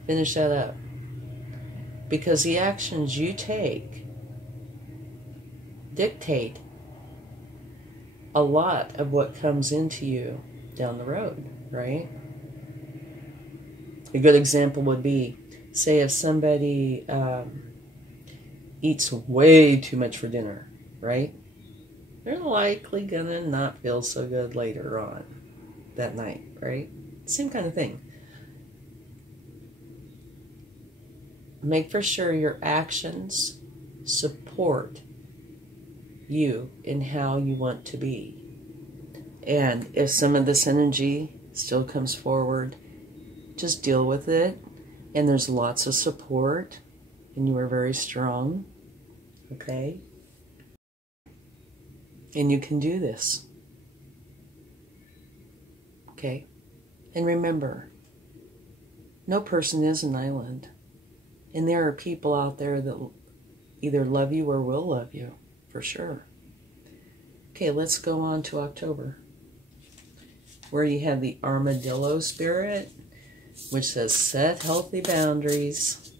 Finish that up. Because the actions you take dictate a lot of what comes into you down the road, right? A good example would be, say if somebody eats way too much for dinner, right? They're likely gonna not feel so good later on that night, right? Same kind of thing. Make for sure your actions support you in how you want to be. And if some of this energy still comes forward, just deal with it. And there's lots of support, and you are very strong, okay? And you can do this, okay? And remember, no person is an island. And there are people out there that either love you or will love you, for sure. Okay, let's go on to October, where you have the Armadillo spirit, which says set healthy boundaries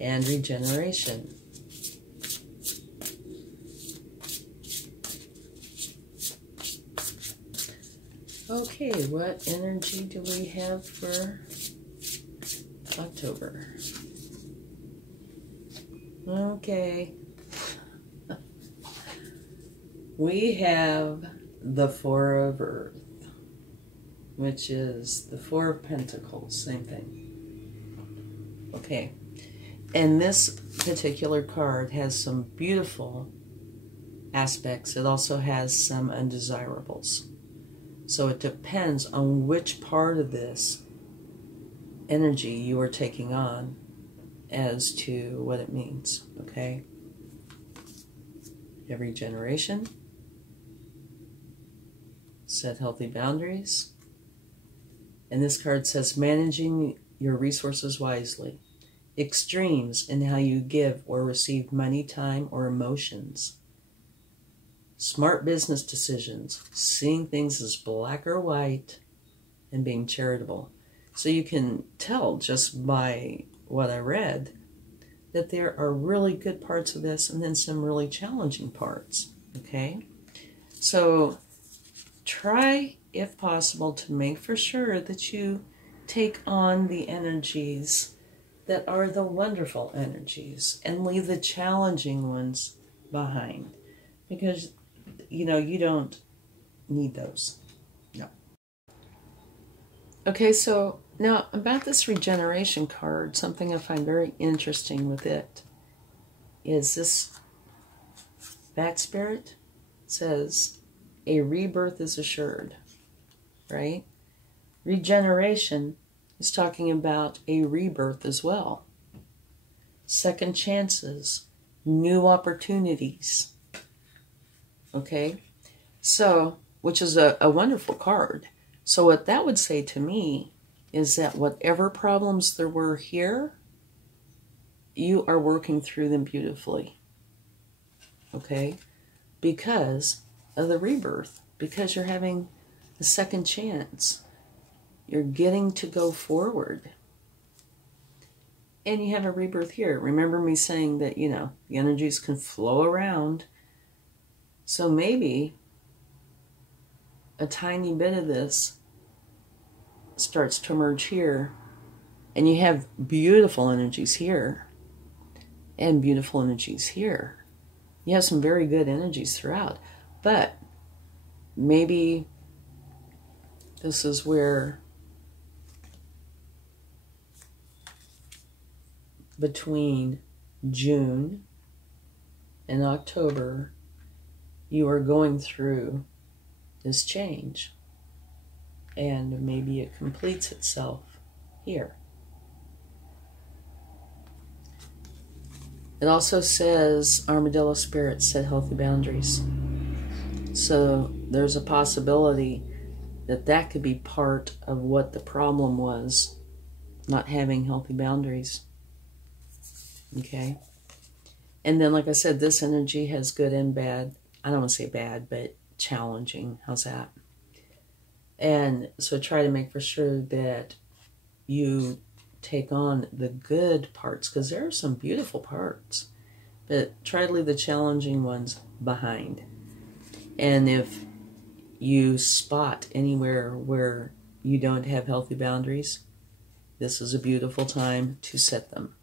and regeneration. Okay, what energy do we have for October? Okay. We have the Four of Earth, which is the Four of Pentacles, same thing. Okay. And this particular card has some beautiful aspects. It also has some undesirables. So it depends on which part of this energy you are taking on as to what it means, okay? Every generation. Set healthy boundaries. And this card says managing your resources wisely. Extremes in how you give or receive money, time, or emotions. Smart business decisions. Seeing things as black or white. And being charitable. So you can tell just by what I read that there are really good parts of this and then some really challenging parts, okay? So try, if possible, to make for sure that you take on the energies that are the wonderful energies and leave the challenging ones behind. Because, you know, you don't need those. No. Okay, so now about this regeneration card, something I find very interesting with it is this Bat Spirit says a rebirth is assured, right? Regeneration is talking about a rebirth as well. Second chances, new opportunities, okay? So, which is a wonderful card. So what that would say to me is that whatever problems there were here, you are working through them beautifully. Okay? Because of the rebirth. Because you're having a second chance. You're getting to go forward. And you have a rebirth here. Remember me saying that, you know, the energies can flow around. So maybe a tiny bit of this starts to emerge here. And you have beautiful energies here. And beautiful energies here. You have some very good energies throughout. But maybe this is where between June and October, you are going through this change. And maybe it completes itself here. It also says, Armadillo Spirit set healthy boundaries. So there's a possibility that that could be part of what the problem was, not having healthy boundaries. Okay? And then, like I said, this energy has good and bad. I don't want to say bad, but challenging. How's that? And so try to make for sure that you take on the good parts, because there are some beautiful parts, but try to leave the challenging ones behind. And if you spot anywhere where you don't have healthy boundaries, this is a beautiful time to set them.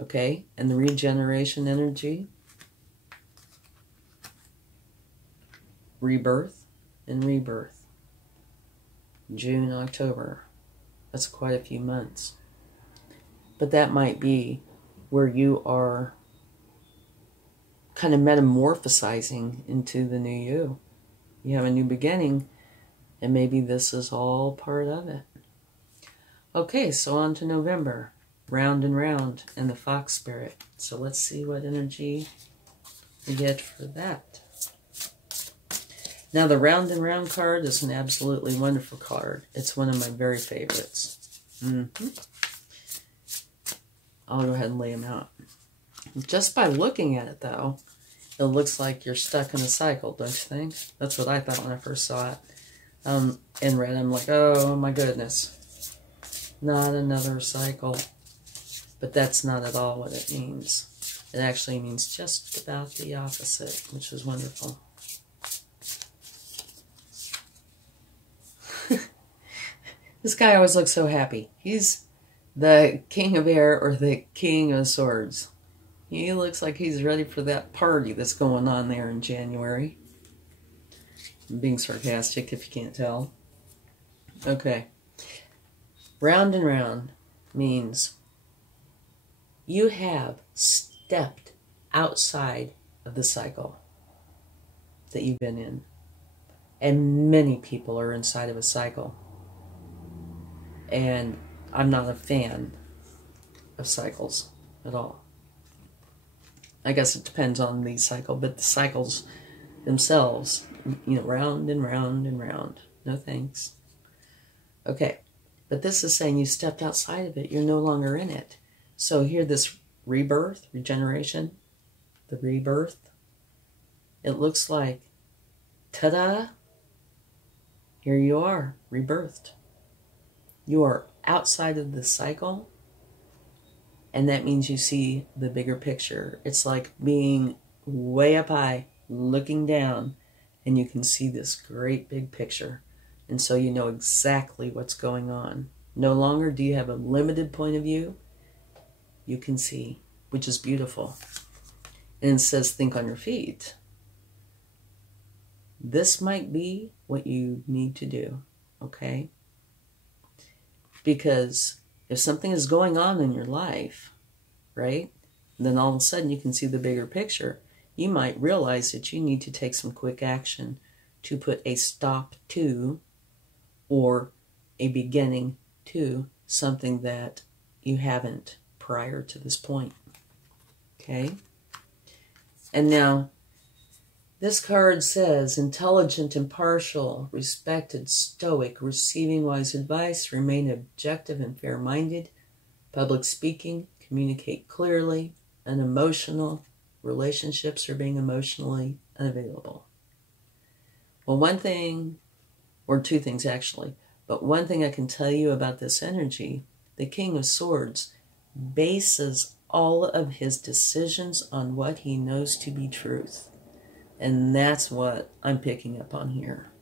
Okay? And the regeneration energy, rebirth and rebirth. June, October. That's quite a few months. But that might be where you are kind of metamorphosizing into the new you. You have a new beginning, and maybe this is all part of it. Okay, so on to November. Round and round, and the fox spirit. So let's see what energy we get for that. Now, the round and round card is an absolutely wonderful card. It's one of my very favorites. I'll go ahead and lay them out. Just by looking at it, though, it looks like you're stuck in a cycle, don't you think? That's what I thought when I first saw it. And read, I'm like, oh my goodness. Not another cycle. But that's not at all what it means. It actually means just about the opposite, which is wonderful. This guy always looks so happy. He's the king of air, or the king of swords. He looks like he's ready for that party that's going on there in January. I'm being sarcastic if you can't tell. Okay. Round and round means you have stepped outside of the cycle that you've been in. And many people are inside of a cycle. And I'm not a fan of cycles at all. I guess it depends on the cycle, but the cycles themselves, you know, round and round and round. No thanks. Okay, but this is saying you stepped outside of it. You're no longer in it. So here, this rebirth, regeneration, the rebirth, it looks like, ta-da, here you are, rebirthed. You are outside of the cycle, and that means you see the bigger picture. It's like being way up high, looking down, and you can see this great big picture. And so you know exactly what's going on. No longer do you have a limited point of view. You can see, which is beautiful. And it says, think on your feet. This might be what you need to do, okay? Because if something is going on in your life, right, then all of a sudden you can see the bigger picture. You might realize that you need to take some quick action to put a stop to, or a beginning to, something that you haven't prior to this point. Okay? And now, this card says, intelligent, impartial, respected, stoic, receiving wise advice, remain objective and fair-minded, public speaking, communicate clearly, unemotional. Relationships are being emotionally unavailable. Well, one thing, or two things actually, but one thing I can tell you about this energy, the King of Swords bases all of his decisions on what he knows to be truth. And that's what I'm picking up on here.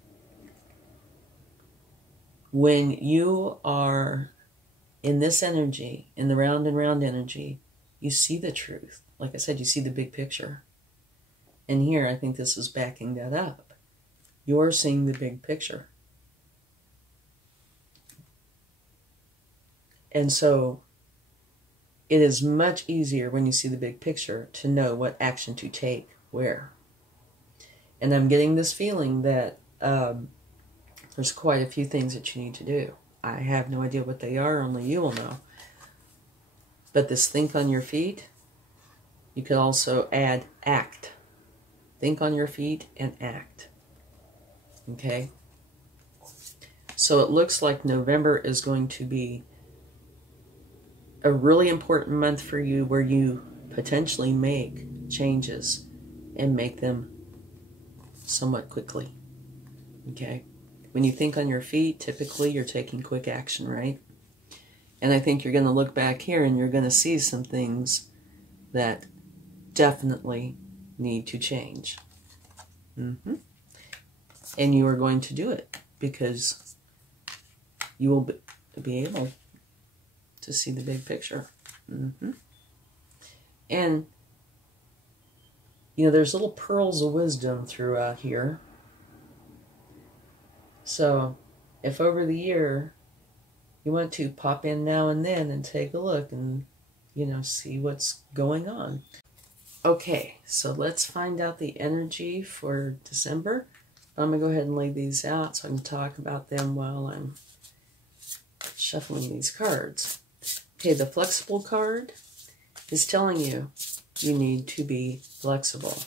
When you are in this energy, in the round and round energy, you see the truth. Like I said, you see the big picture. And here, I think this is backing that up. You're seeing the big picture. And so, it is much easier when you see the big picture to know what action to take where. And I'm getting this feeling that there's quite a few things that you need to do. I have no idea what they are, only you will know. But this think on your feet, you could also add act. Think on your feet and act. Okay? So it looks like November is going to be a really important month for you where you potentially make changes and make them somewhat quickly. Okay? When you think on your feet, typically you're taking quick action, right? And I think you're going to look back here and you're going to see some things that definitely need to change. And you are going to do it because you will be able to see the big picture. And, you know, there's little pearls of wisdom throughout here. So, if over the year you want to pop in now and then and take a look and, you know, see what's going on. Okay, so let's find out the energy for December. I'm going to go ahead and lay these out so I can talk about them while I'm shuffling these cards. Okay, the flexible card is telling you you need to be flexible.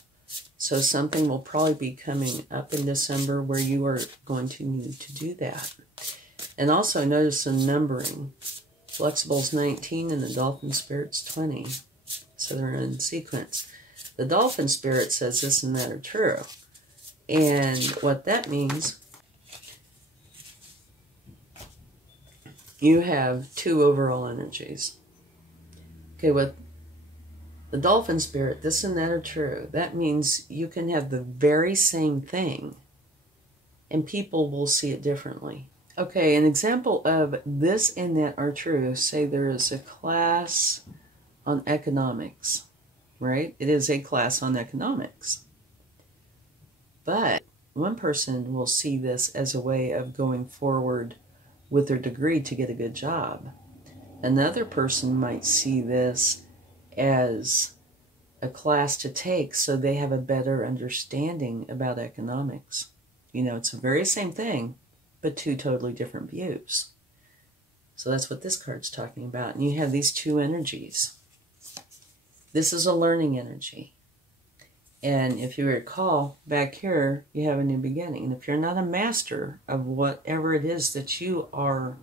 So something will probably be coming up in December where you are going to need to do that. And also notice the numbering. Flexible's 19 and the Dolphin Spirit's 20. So they're in sequence. The Dolphin Spirit says this and that are true. And what that means, you have two overall energies. Okay, with the Dolphin Spirit, this and that are true. That means you can have the very same thing and people will see it differently. Okay, an example of this and that are true. Say there is a class on economics, right? It is a class on economics. But one person will see this as a way of going forward with their degree to get a good job. Another person might see this as a class to take so they have a better understanding about economics. You know, it's the very same thing, but two totally different views. So that's what this card's talking about. And you have these two energies. This is a learning energy. And if you recall, back here, you have a new beginning. And if you're not a master of whatever it is that you are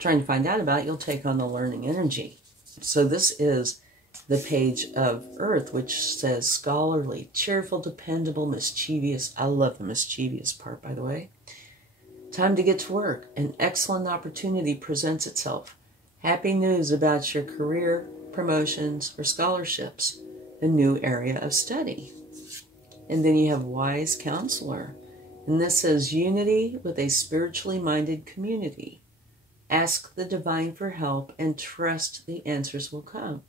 trying to find out about, you'll take on the learning energy. So this is the Page of Earth, which says scholarly, cheerful, dependable, mischievous. I love the mischievous part, by the way. Time to get to work. An excellent opportunity presents itself. Happy news about your career, promotions, or scholarships. A new area of study. And then you have wise counselor. And this says unity with a spiritually minded community. Ask the divine for help and trust the answers will come.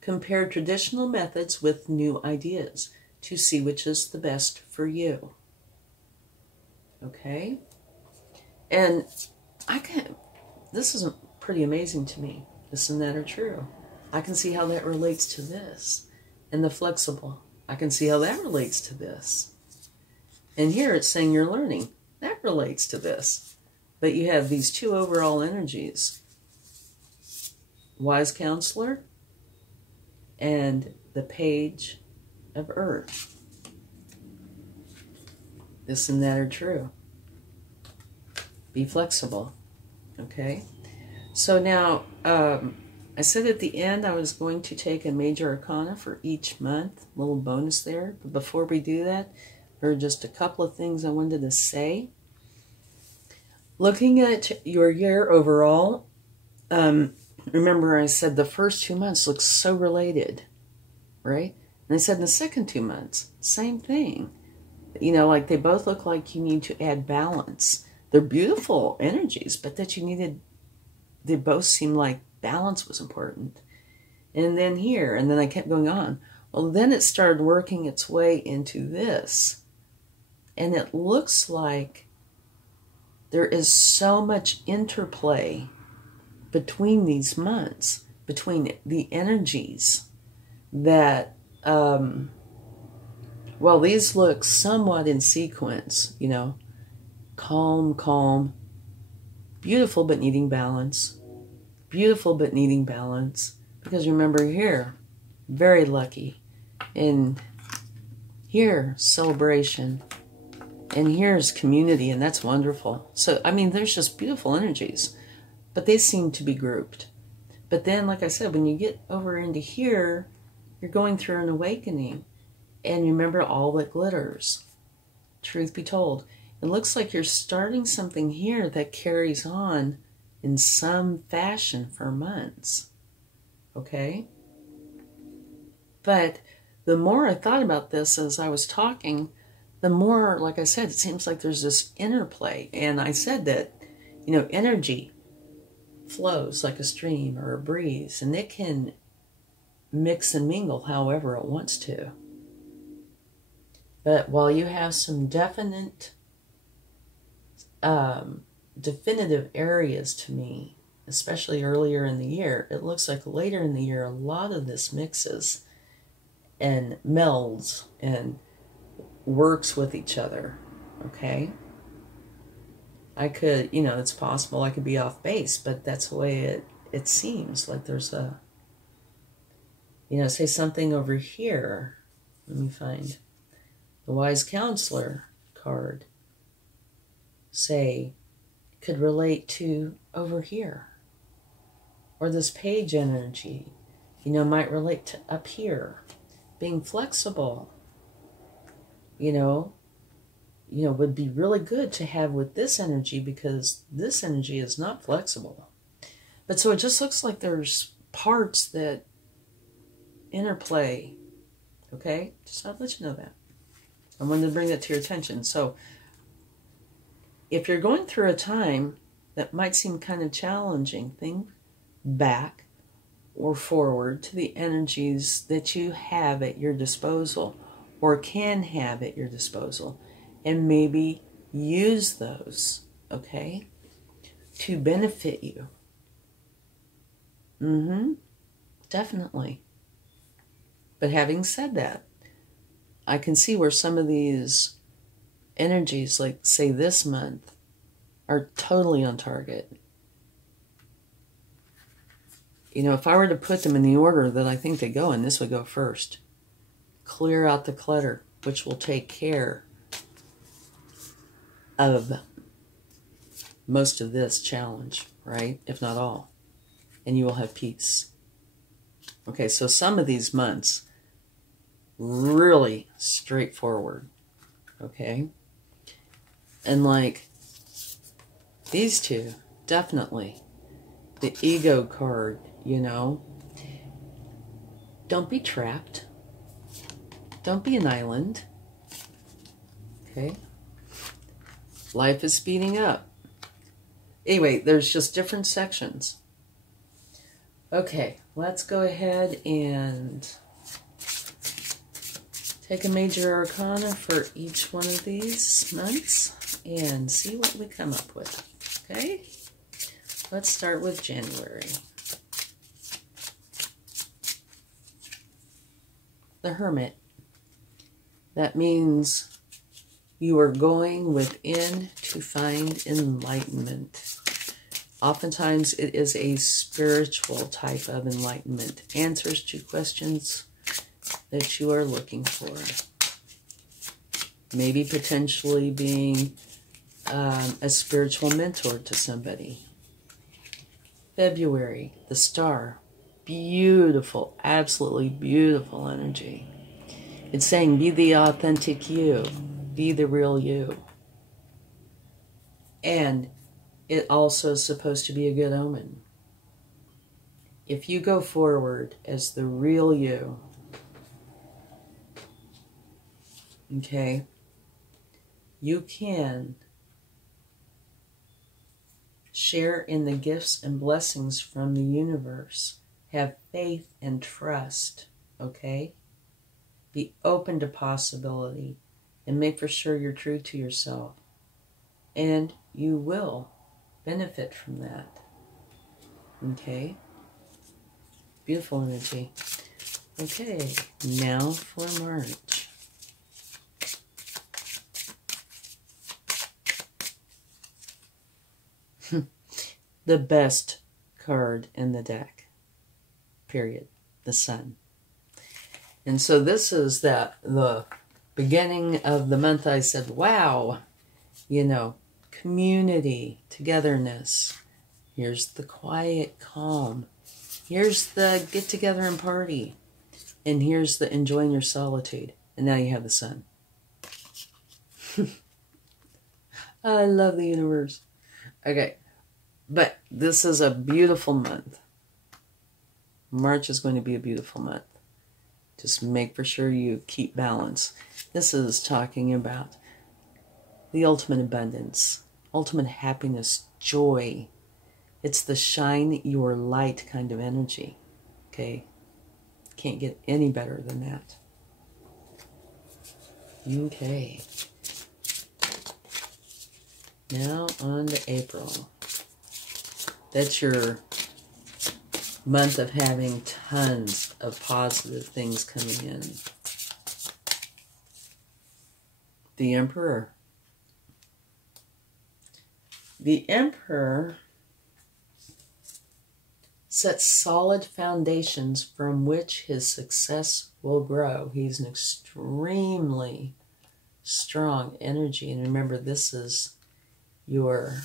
Compare traditional methods with new ideas to see which is the best for you. Okay? And this is pretty amazing to me. This and that are true. I can see how that relates to this. And the flexible, I can see how that relates to this. And here it's saying you're learning. That relates to this. But you have these two overall energies. Wise counselor and the Page of Earth. This and that are true. Be flexible. Okay? So now, I said at the end I was going to take a major arcana for each month, a little bonus there. But before we do that, there are just a couple of things I wanted to say. Looking at your year overall, remember I said the first 2 months look so related, right? And I said in the second 2 months, same thing. You know, like they both look like you need to add balance. They're beautiful energies, but that you needed, they both seem like balance was important. And then here, and then I kept going on. Well, then it started working its way into this. And it looks like there is so much interplay between these months, between the energies that, well, these look somewhat in sequence, you know, calm, calm, beautiful but needing balance, beautiful but needing balance, because remember here, very lucky, and here, celebration, and here's community, and that's wonderful. So, I mean, there's just beautiful energies, but they seem to be grouped. But then, like I said, when you get over into here, you're going through an awakening. And remember, all that glitters. Truth be told, it looks like you're starting something here that carries on in some fashion for months. Okay? But the more I thought about this as I was talking, the more, like I said, it seems like there's this interplay. And I said that, you know, energy flows like a stream or a breeze, and it can mix and mingle however it wants to. But while you have some definitive areas to me, especially earlier in the year, it looks like later in the year, a lot of this mixes and melds and works with each other, okay? I could, you know, it's possible I could be off base, but that's the way it seems. Like there's a, you know, say something over here. Let me find the Wise Counselor card. Say, could relate to over here. Or this page energy, you know, might relate to up here. Being flexible, you know, would be really good to have with this energy, because this energy is not flexible. But so it just looks like there's parts that interplay, okay? Just I'll let you know that. I wanted to bring that to your attention. So if you're going through a time that might seem kind of challenging, think back or forward to the energies that you have at your disposal or can have at your disposal, and maybe use those, okay, to benefit you. Definitely. But having said that, I can see where some of these energies, like say this month, are totally on target. You know, if I were to put them in the order that I think they go in, this would go first. Clear out the clutter, which will take care of most of this challenge, right? If not all. And you will have peace. Okay, so some of these months, really straightforward. Okay? And like these two, definitely. The ego card, you know. Don't be trapped. Don't be an island. Okay? Life is speeding up. Anyway, there's just different sections. Okay, let's go ahead and take a major arcana for each one of these months and see what we come up with. Okay? Let's start with January. The Hermit. That means you are going within to find enlightenment. Oftentimes it is a spiritual type of enlightenment. Answers to questions that you are looking for. Maybe potentially being a spiritual mentor to somebody. February, the Star. beautiful, absolutely beautiful energy. It's saying be the authentic you, be the real you. And it also is supposed to be a good omen. If you go forward as the real you, okay, you can share in the gifts and blessings from the universe. Have faith and trust, okay? Be open to possibility and make for sure you're true to yourself. And you will benefit from that, okay? Beautiful energy. Okay, now for March. The best card in the deck, period, the Sun. And so this is the beginning of the month. I said, wow, you know, community, togetherness. Here's the quiet calm. Here's the get together and party. And here's the enjoying your solitude. And now you have the Sun. I love the universe. Okay. But this is a beautiful month. March is going to be a beautiful month. Just make for sure you keep balance. This is talking about the ultimate abundance, ultimate happiness, joy. It's the shine your light kind of energy. Okay? Can't get any better than that. Okay. Now on to April. That's your month of having tons of positive things coming in. The Emperor. The Emperor sets solid foundations from which his success will grow. He's an extremely strong energy. And remember, this is your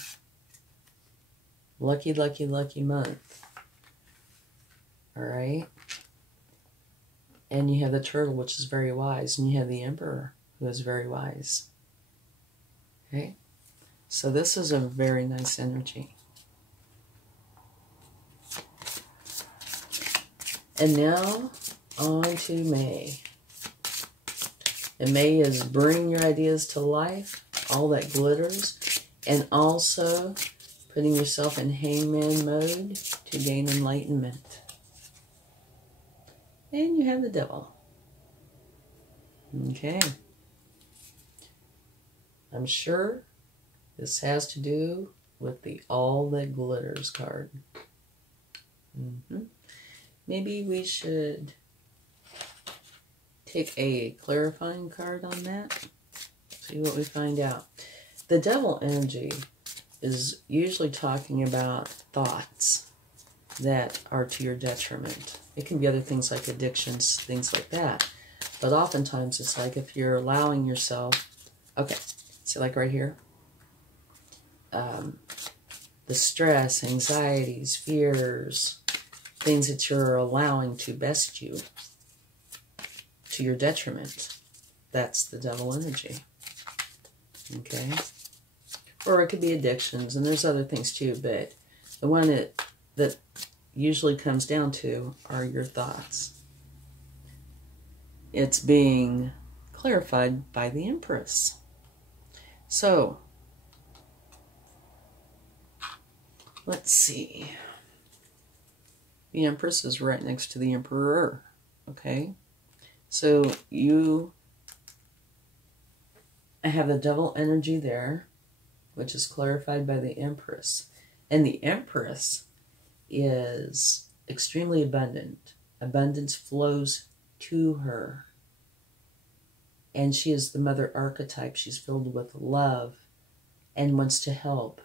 lucky, lucky, lucky month. All right? And you have the Turtle, which is very wise. And you have the Emperor, who is very wise. Okay? So this is a very nice energy. And now, on to May. And May is bring your ideas to life, all that glitters, and also putting yourself in hangman mode to gain enlightenment. And you have the Devil. Okay. I'm sure this has to do with the All That Glitters card. Maybe we should take a clarifying card on that. See what we find out. The Devil energy is usually talking about thoughts that are to your detriment. It can be other things like addictions, things like that. But oftentimes it's like if you're allowing yourself, okay, see like right here, the stress, anxieties, fears, things that you're allowing to best you to your detriment. That's the Devil energy. Okay? Or it could be addictions, and there's other things too, but the one that usually comes down to are your thoughts. It's being clarified by the Empress. So, let's see. The Empress is right next to the Emperor, okay? So you have the Devil energy there, which is clarified by the Empress. And the Empress is extremely abundant. Abundance flows to her. And she is the mother archetype. She's filled with love and wants to help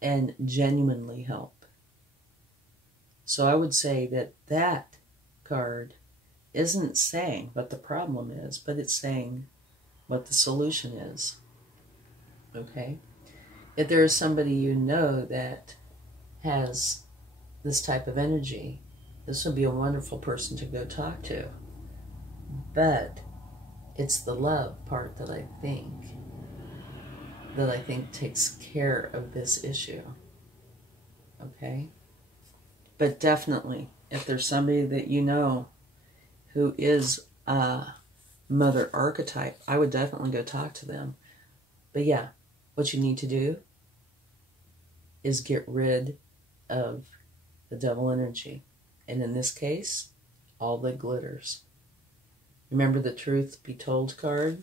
and genuinely help. So I would say that that card isn't saying what the problem is, but it's saying what the solution is. Okay? If there is somebody you know that has this type of energy, this would be a wonderful person to go talk to. But it's the love part that I think takes care of this issue. Okay? But definitely, if there's somebody that you know who is a mother archetype, I would definitely go talk to them. But yeah, what you need to do is get rid of the devil energy. And in this case, all that glitters. Remember the truth be told card?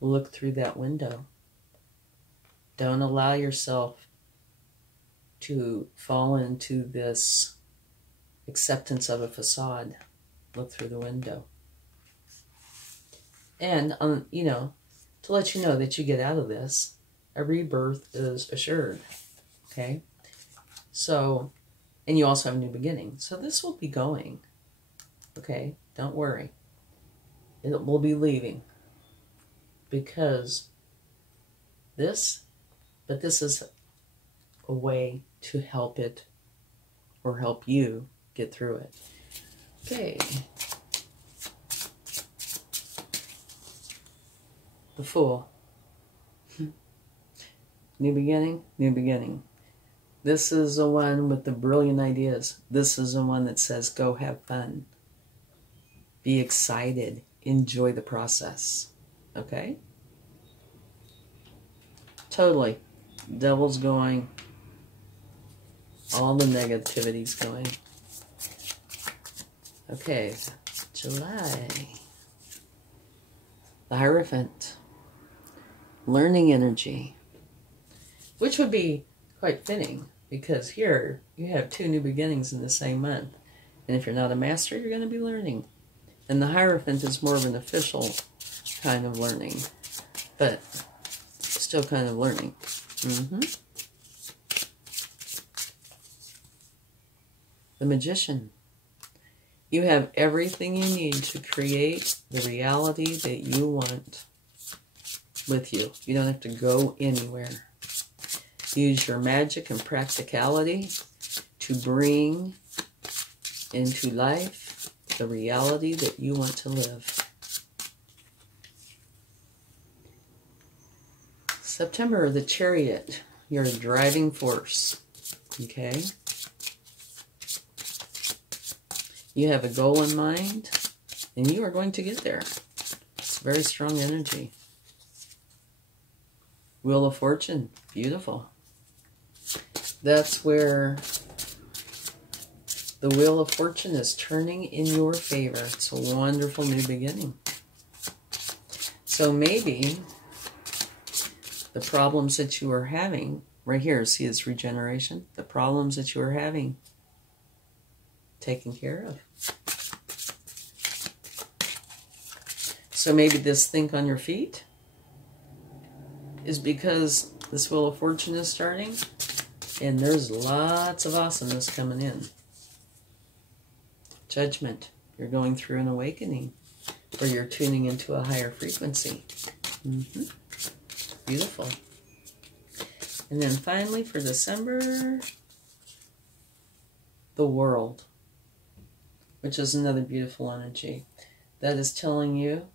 Look through that window. Don't allow yourself to fall into this acceptance of a facade. Look through the window. And, to let you know that you get out of this, a rebirth is assured. Okay? So, and you also have a new beginning. So this will be going. Okay? Don't worry. It will be leaving. Because this is a way to help it or help you get through it. Okay. The Fool. New beginning, new beginning. This is the one with the brilliant ideas. This is the one that says, go have fun. Be excited. Enjoy the process. Okay? Totally. Devil's going. All the negativity's going. Okay. July. The Hierophant. Learning energy. Which would be quite fitting, because here you have 2 new beginnings in the same month. And if you're not a master, you're going to be learning. And the Hierophant is more of an official kind of learning, but still kind of learning. The Magician. You have everything you need to create the reality that you want with you. You don't have to go anywhere. Use your magic and practicality to bring into life the reality that you want to live. September, the Chariot. Your driving force. Okay? You have a goal in mind, and you are going to get there. It's very strong energy. Wheel of Fortune. Beautiful. That's where the Wheel of Fortune is turning in your favor. It's a wonderful new beginning. So maybe the problems that you are having, right here, see it's regeneration, the problems that you are having, taken care of. So maybe this think on your feet is because this Wheel of Fortune is starting, and there's lots of awesomeness coming in. Judgment. You're going through an awakening, or you're tuning into a higher frequency. Beautiful. And then finally for December, the World, which is another beautiful energy. That is telling you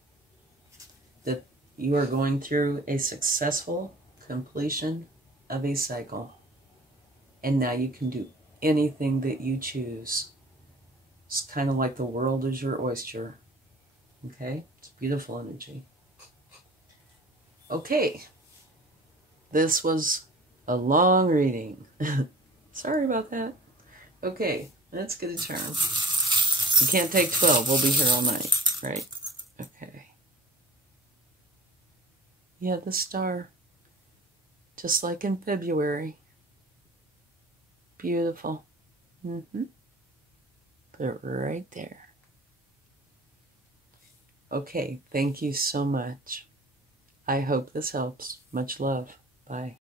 that you are going through a successful completion of a cycle. And now you can do anything that you choose. It's kind of like the world is your oyster. Okay? It's beautiful energy. Okay. This was a long reading. Sorry about that. Okay, let's get a turn. You can't take 12. We'll be here all night, right? Okay. Yeah, the star. Just like in February. Beautiful. Put it right there. Okay, thank you so much. I hope this helps. Much love. Bye.